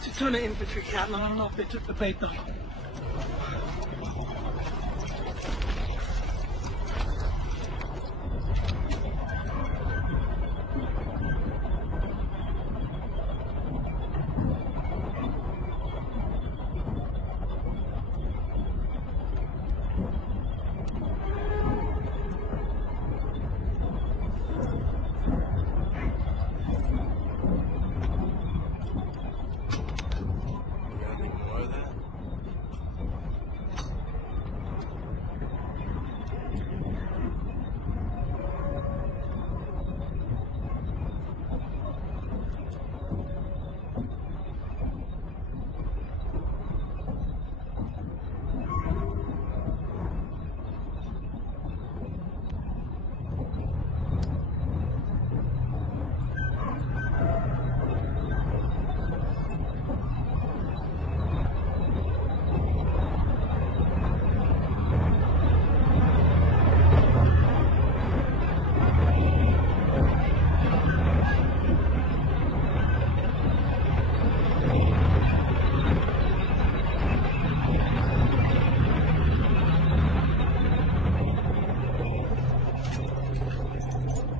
It's a ton of infantry, Captain. I don't know if they took the bait, though.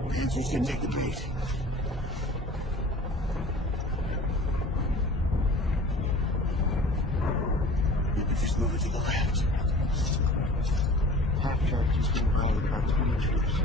Lancers can take the bait. Infantry's moving to the left. Half track just been by the cartoon troops.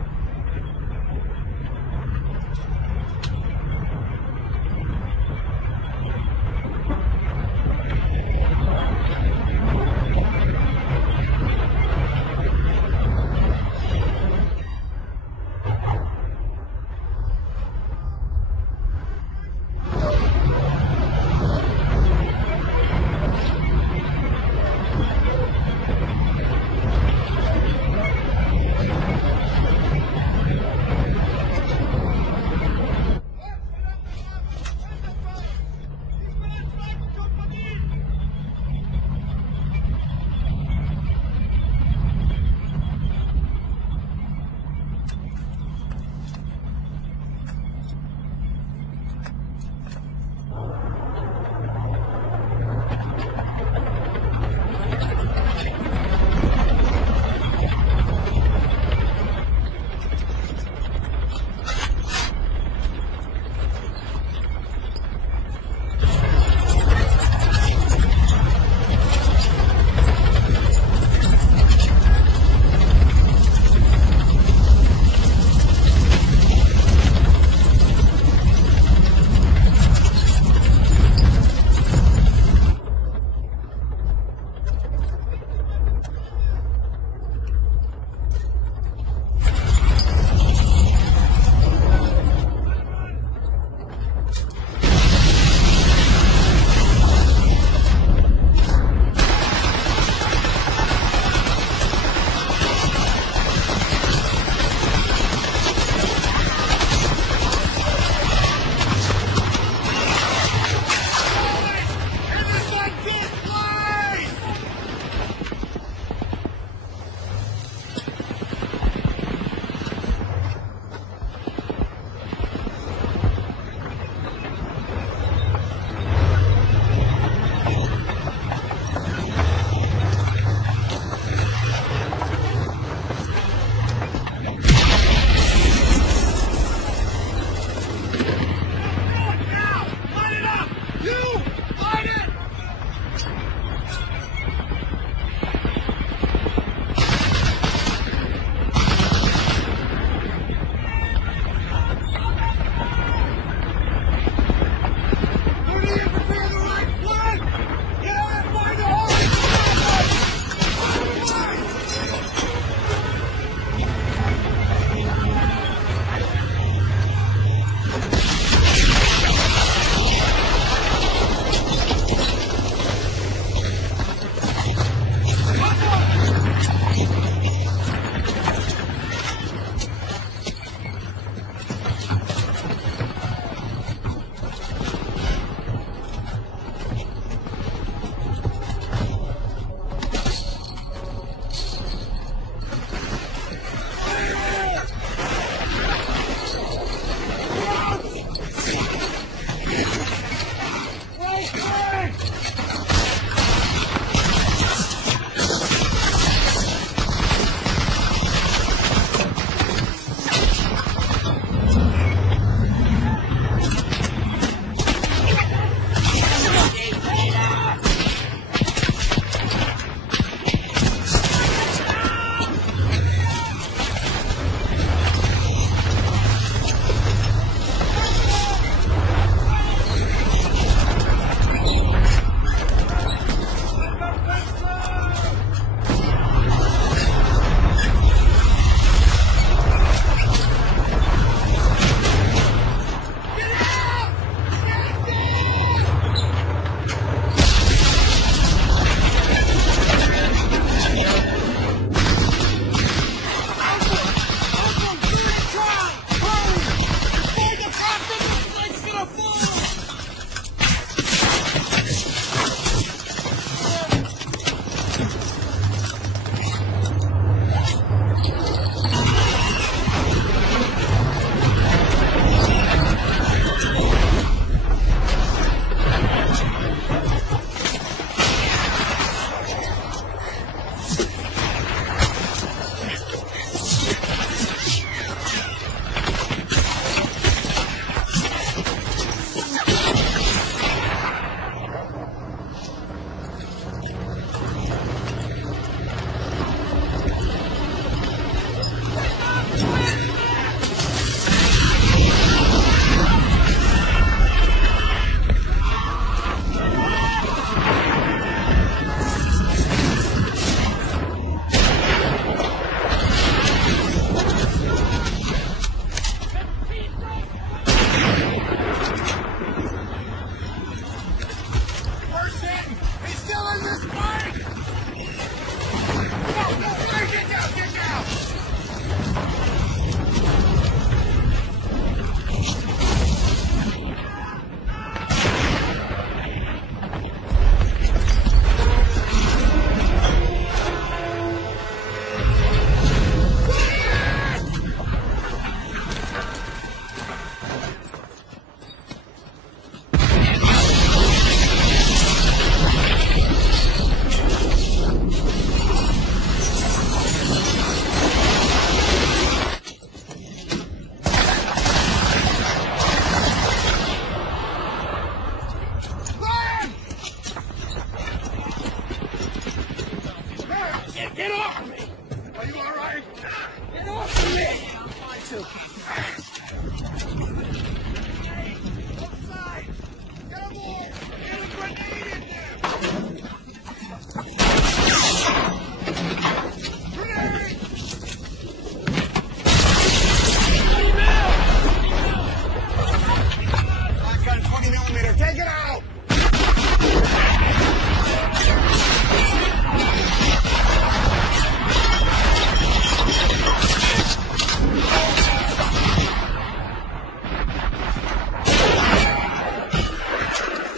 Get out!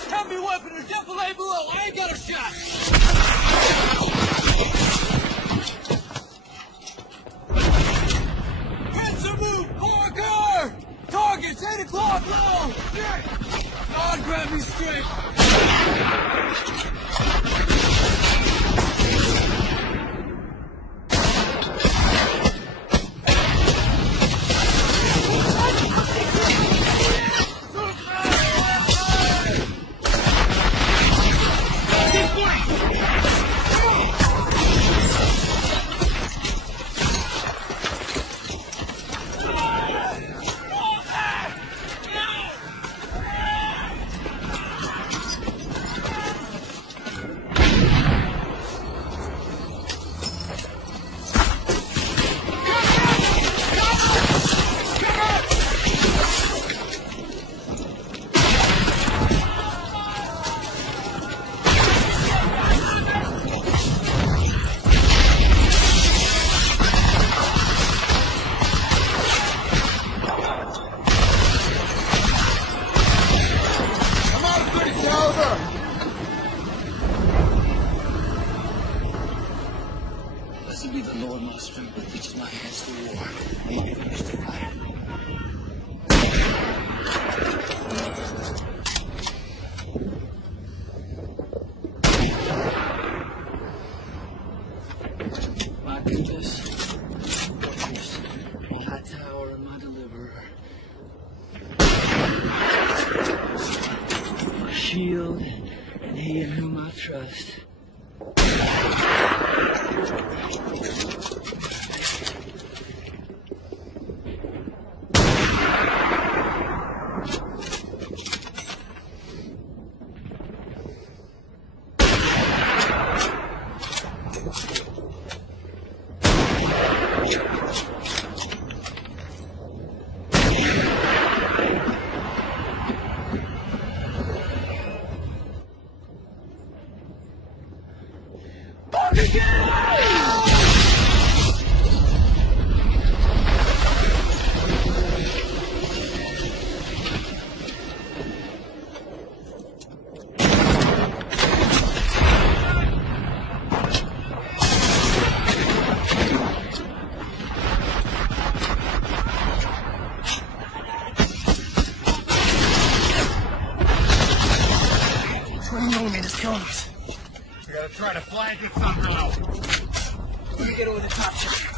Heavy weapon or double A below. I ain't got a shot. Heads are moved. Parker! Targets 8 o'clock low. God, grab me straight. Blessed be the Lord my strength that teaches my hands to war. May you finish the fight. My goodness, my tower and my deliverer. My shield and he in whom I trust. We gotta try to flank it somehow. Let me get over the top shot.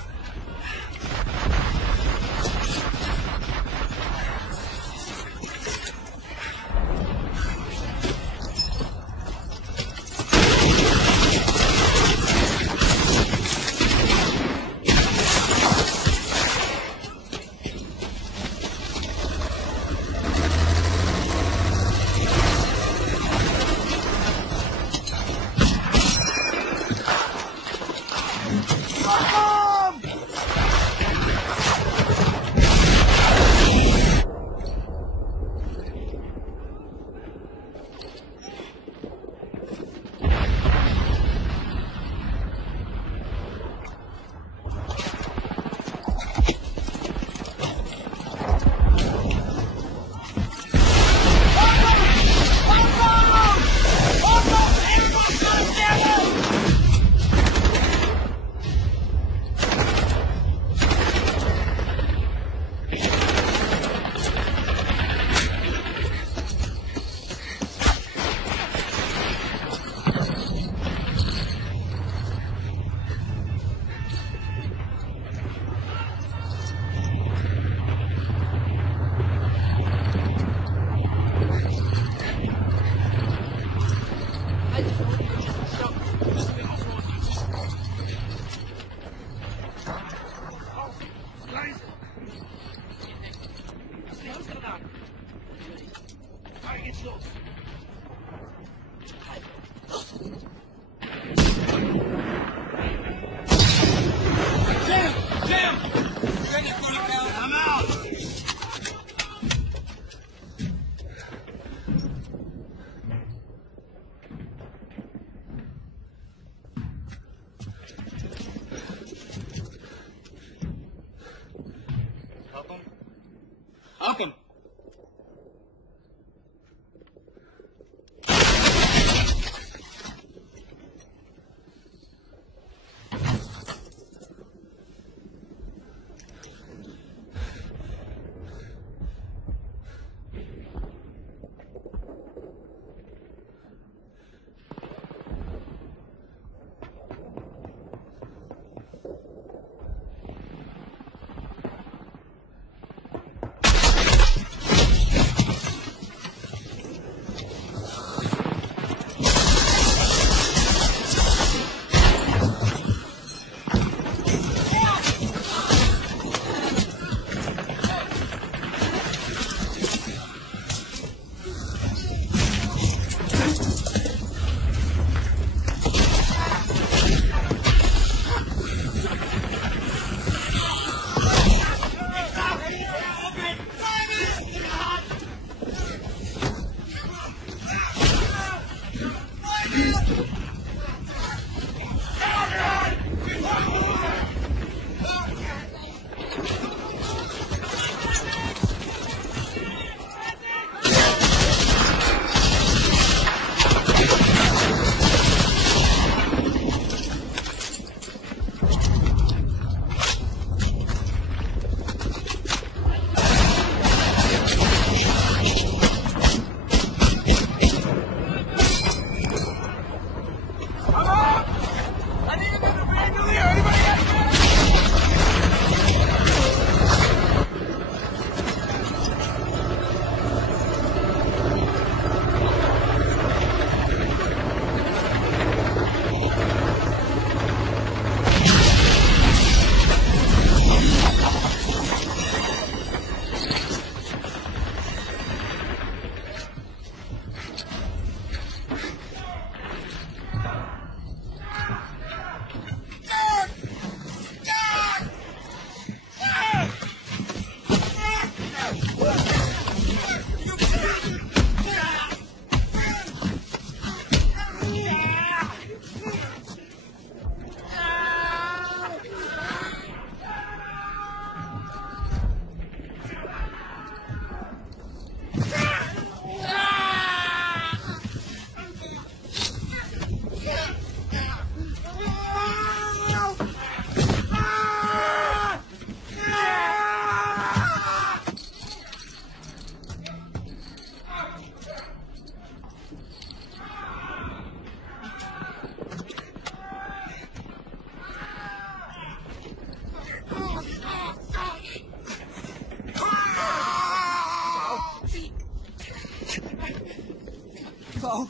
Frau,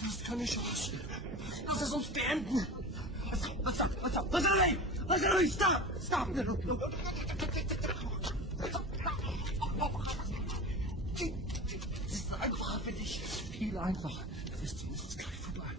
das ist keine Chance. Lass es uns beenden. Lass es, stop. Es ist einfacher für dich. Viel einfacher. Das Ding ist gleich vorbei.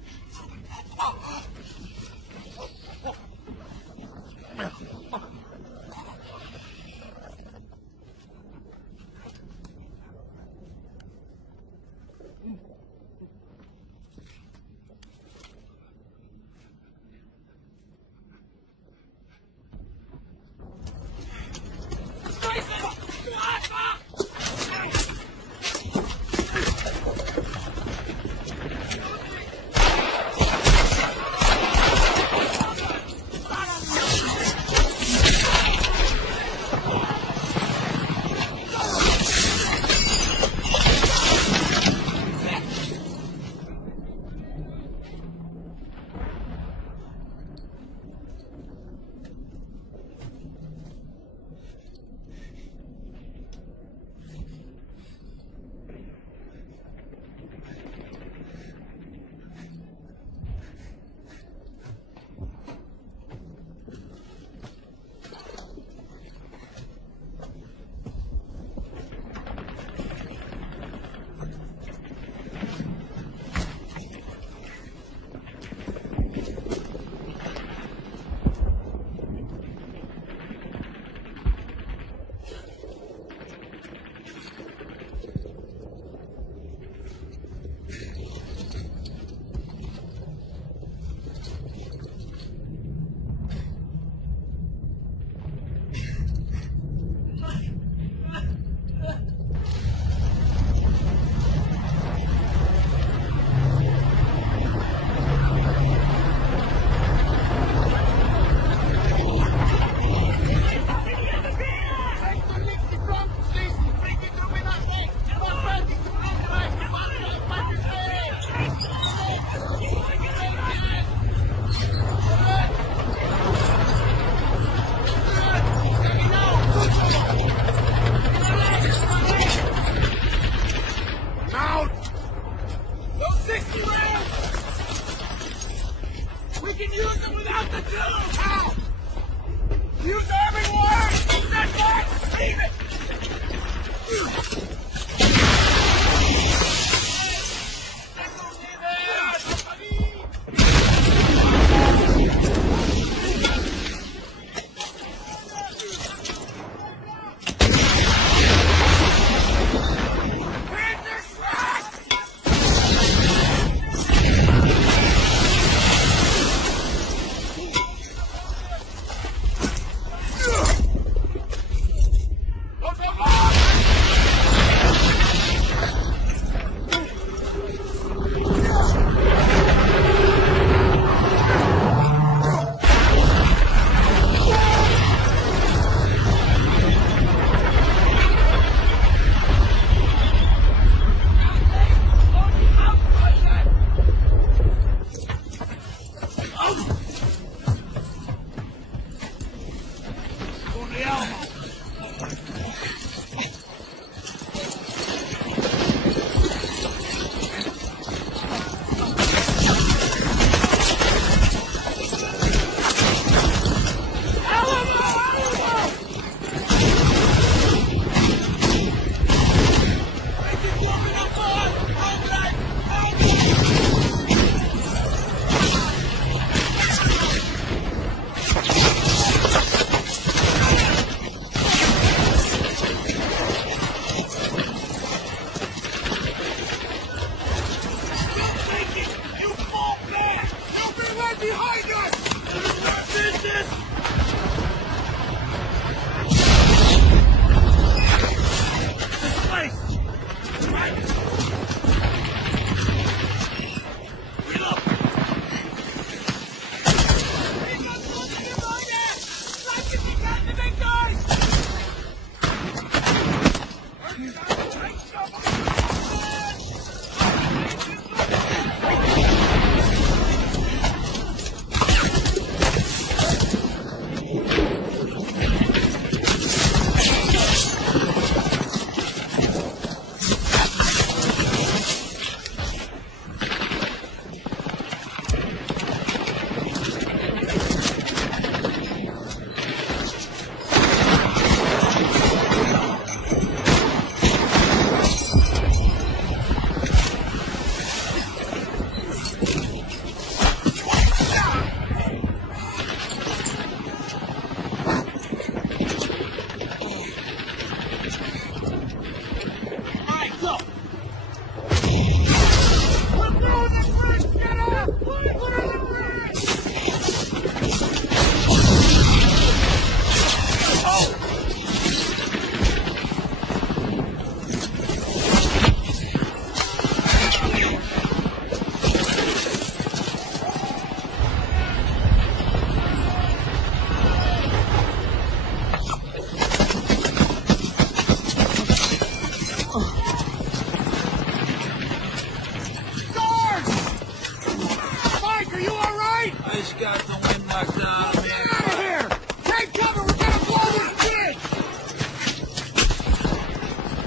got the wind knocked out of me. Get out of here! Take cover! We're gonna blow this bridge!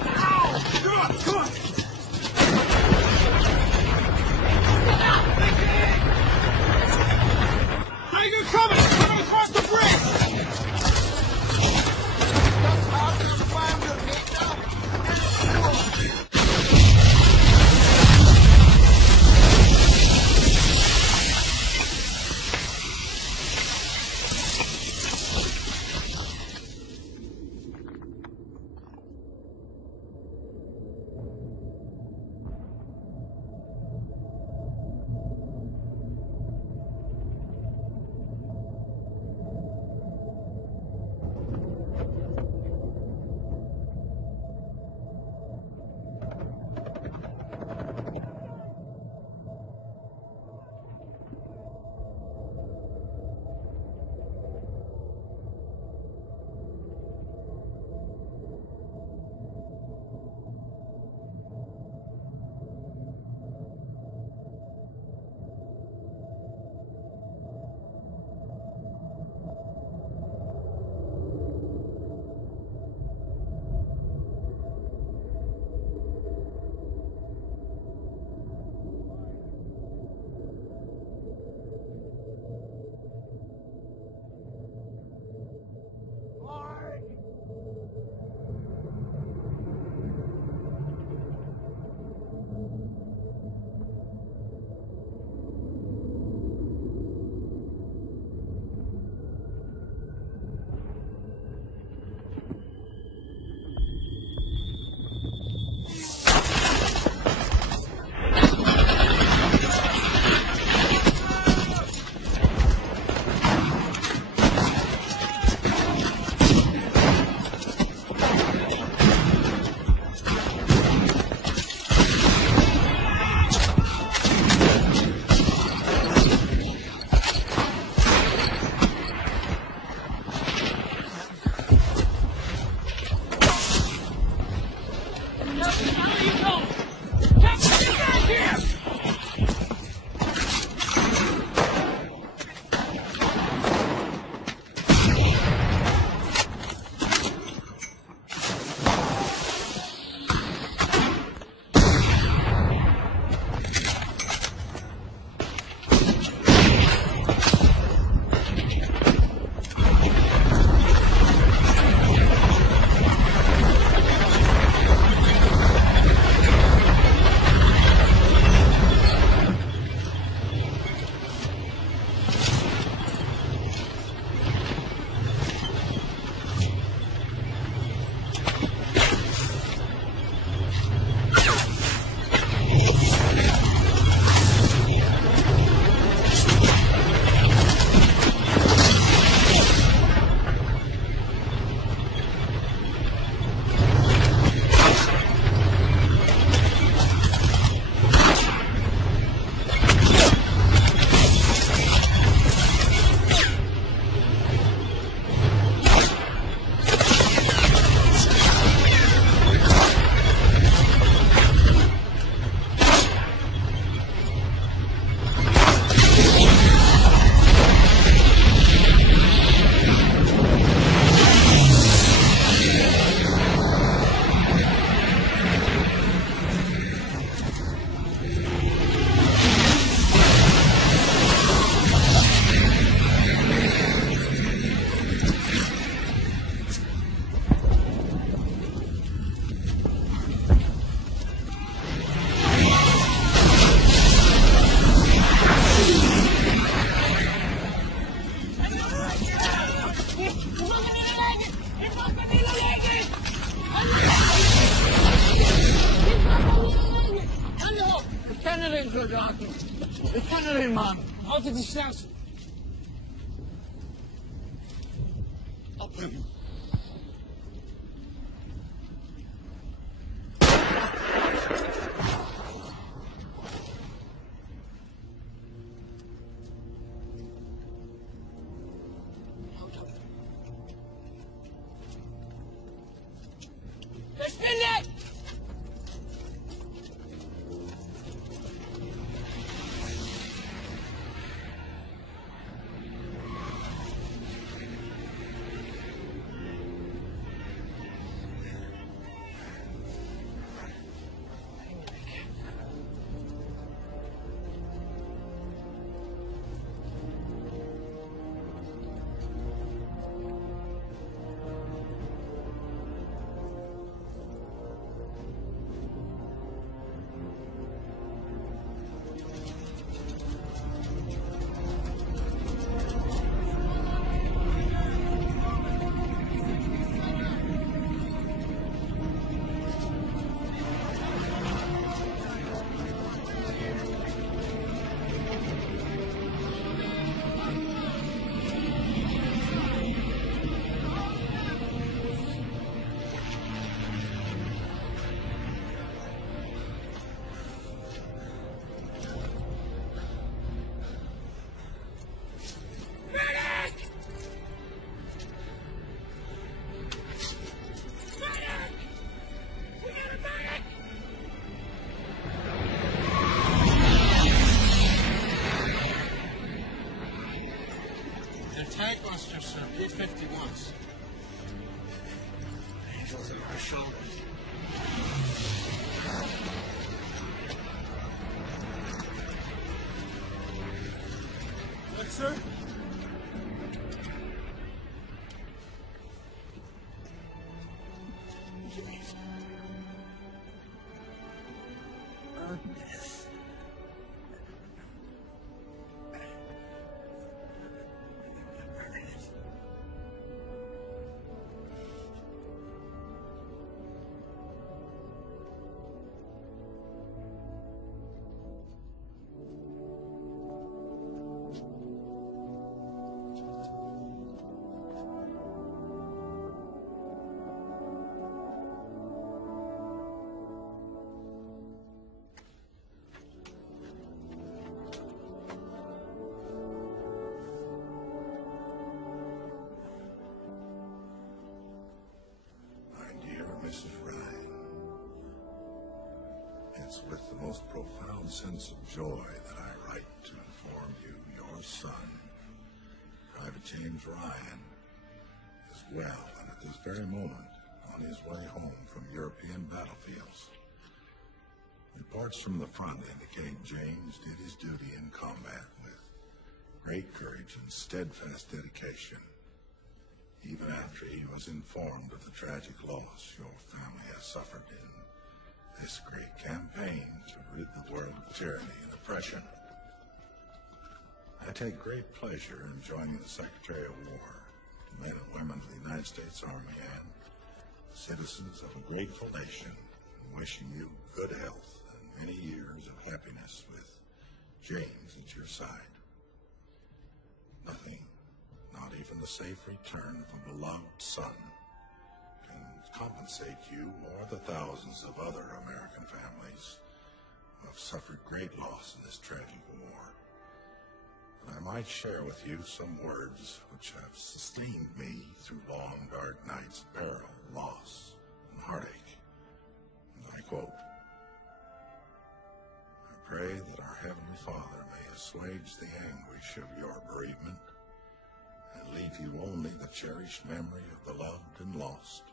Ow! Come on, come on! Get out! Tiger coming! Coming across the bridge! That's how I'm gonna find the meat now. Ich finde den Mann. Halte die Schnauze. Abbringen. Verschwindet! lost her, sir. 50 once. Angels on our shoulders. Yes, sir? Mrs. Ryan. It's with the most profound sense of joy that I write to inform you your son, Private James Ryan, is well and at this very moment on his way home from European battlefields. Reports from the front indicating James did his duty in combat with great courage and steadfast dedication, even after he was informed of the tragic loss your family has suffered in this great campaign to rid the world of tyranny and oppression. I take great pleasure in joining the Secretary of War, the men and women of the United States Army, and the citizens of a grateful nation, in wishing you good health and many years of happiness with James at your side. Nothing, not even the safe return of a beloved son, can compensate you or the thousands of other American families who have suffered great loss in this tragic war. But I might share with you some words which have sustained me through long, dark nights of peril, loss, and heartache. And I quote, "I pray that our Heavenly Father may assuage the anguish of your bereavement and leave you only the cherished memory of the loved and lost,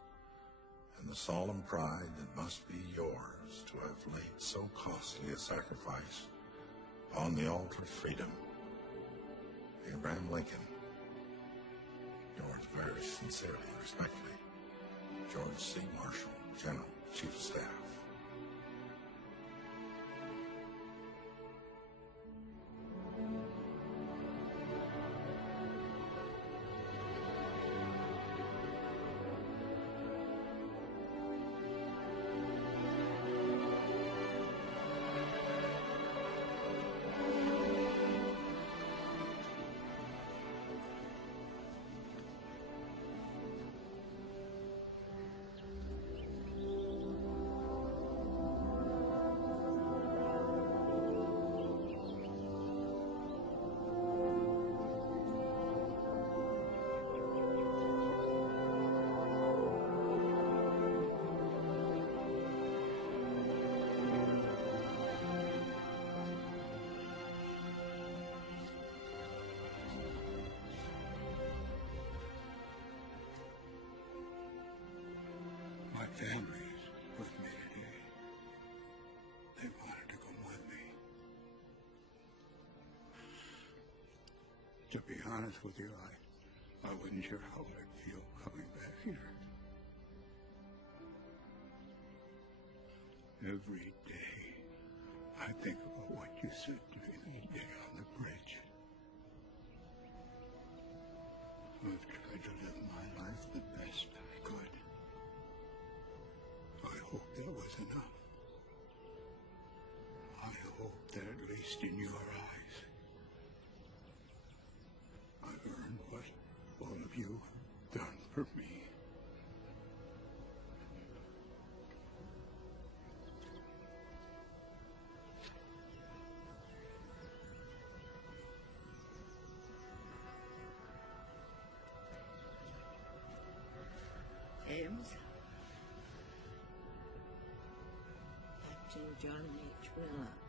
and the solemn pride that must be yours to have laid so costly a sacrifice upon the altar of freedom. Abraham Lincoln." Yours very sincerely and respectfully, George C. Marshall, General, Chief of Staff. My family's with me today. They wanted to come with me. To be honest with you, I wasn't sure how I'd feel coming back here. Every day, I think about what you said to me that day on the bridge. I've tried to live my life the best I could. I hope that was enough. I hope that at least in your eyes, I've earned what all of you have done for me. James. Captain John H. Miller.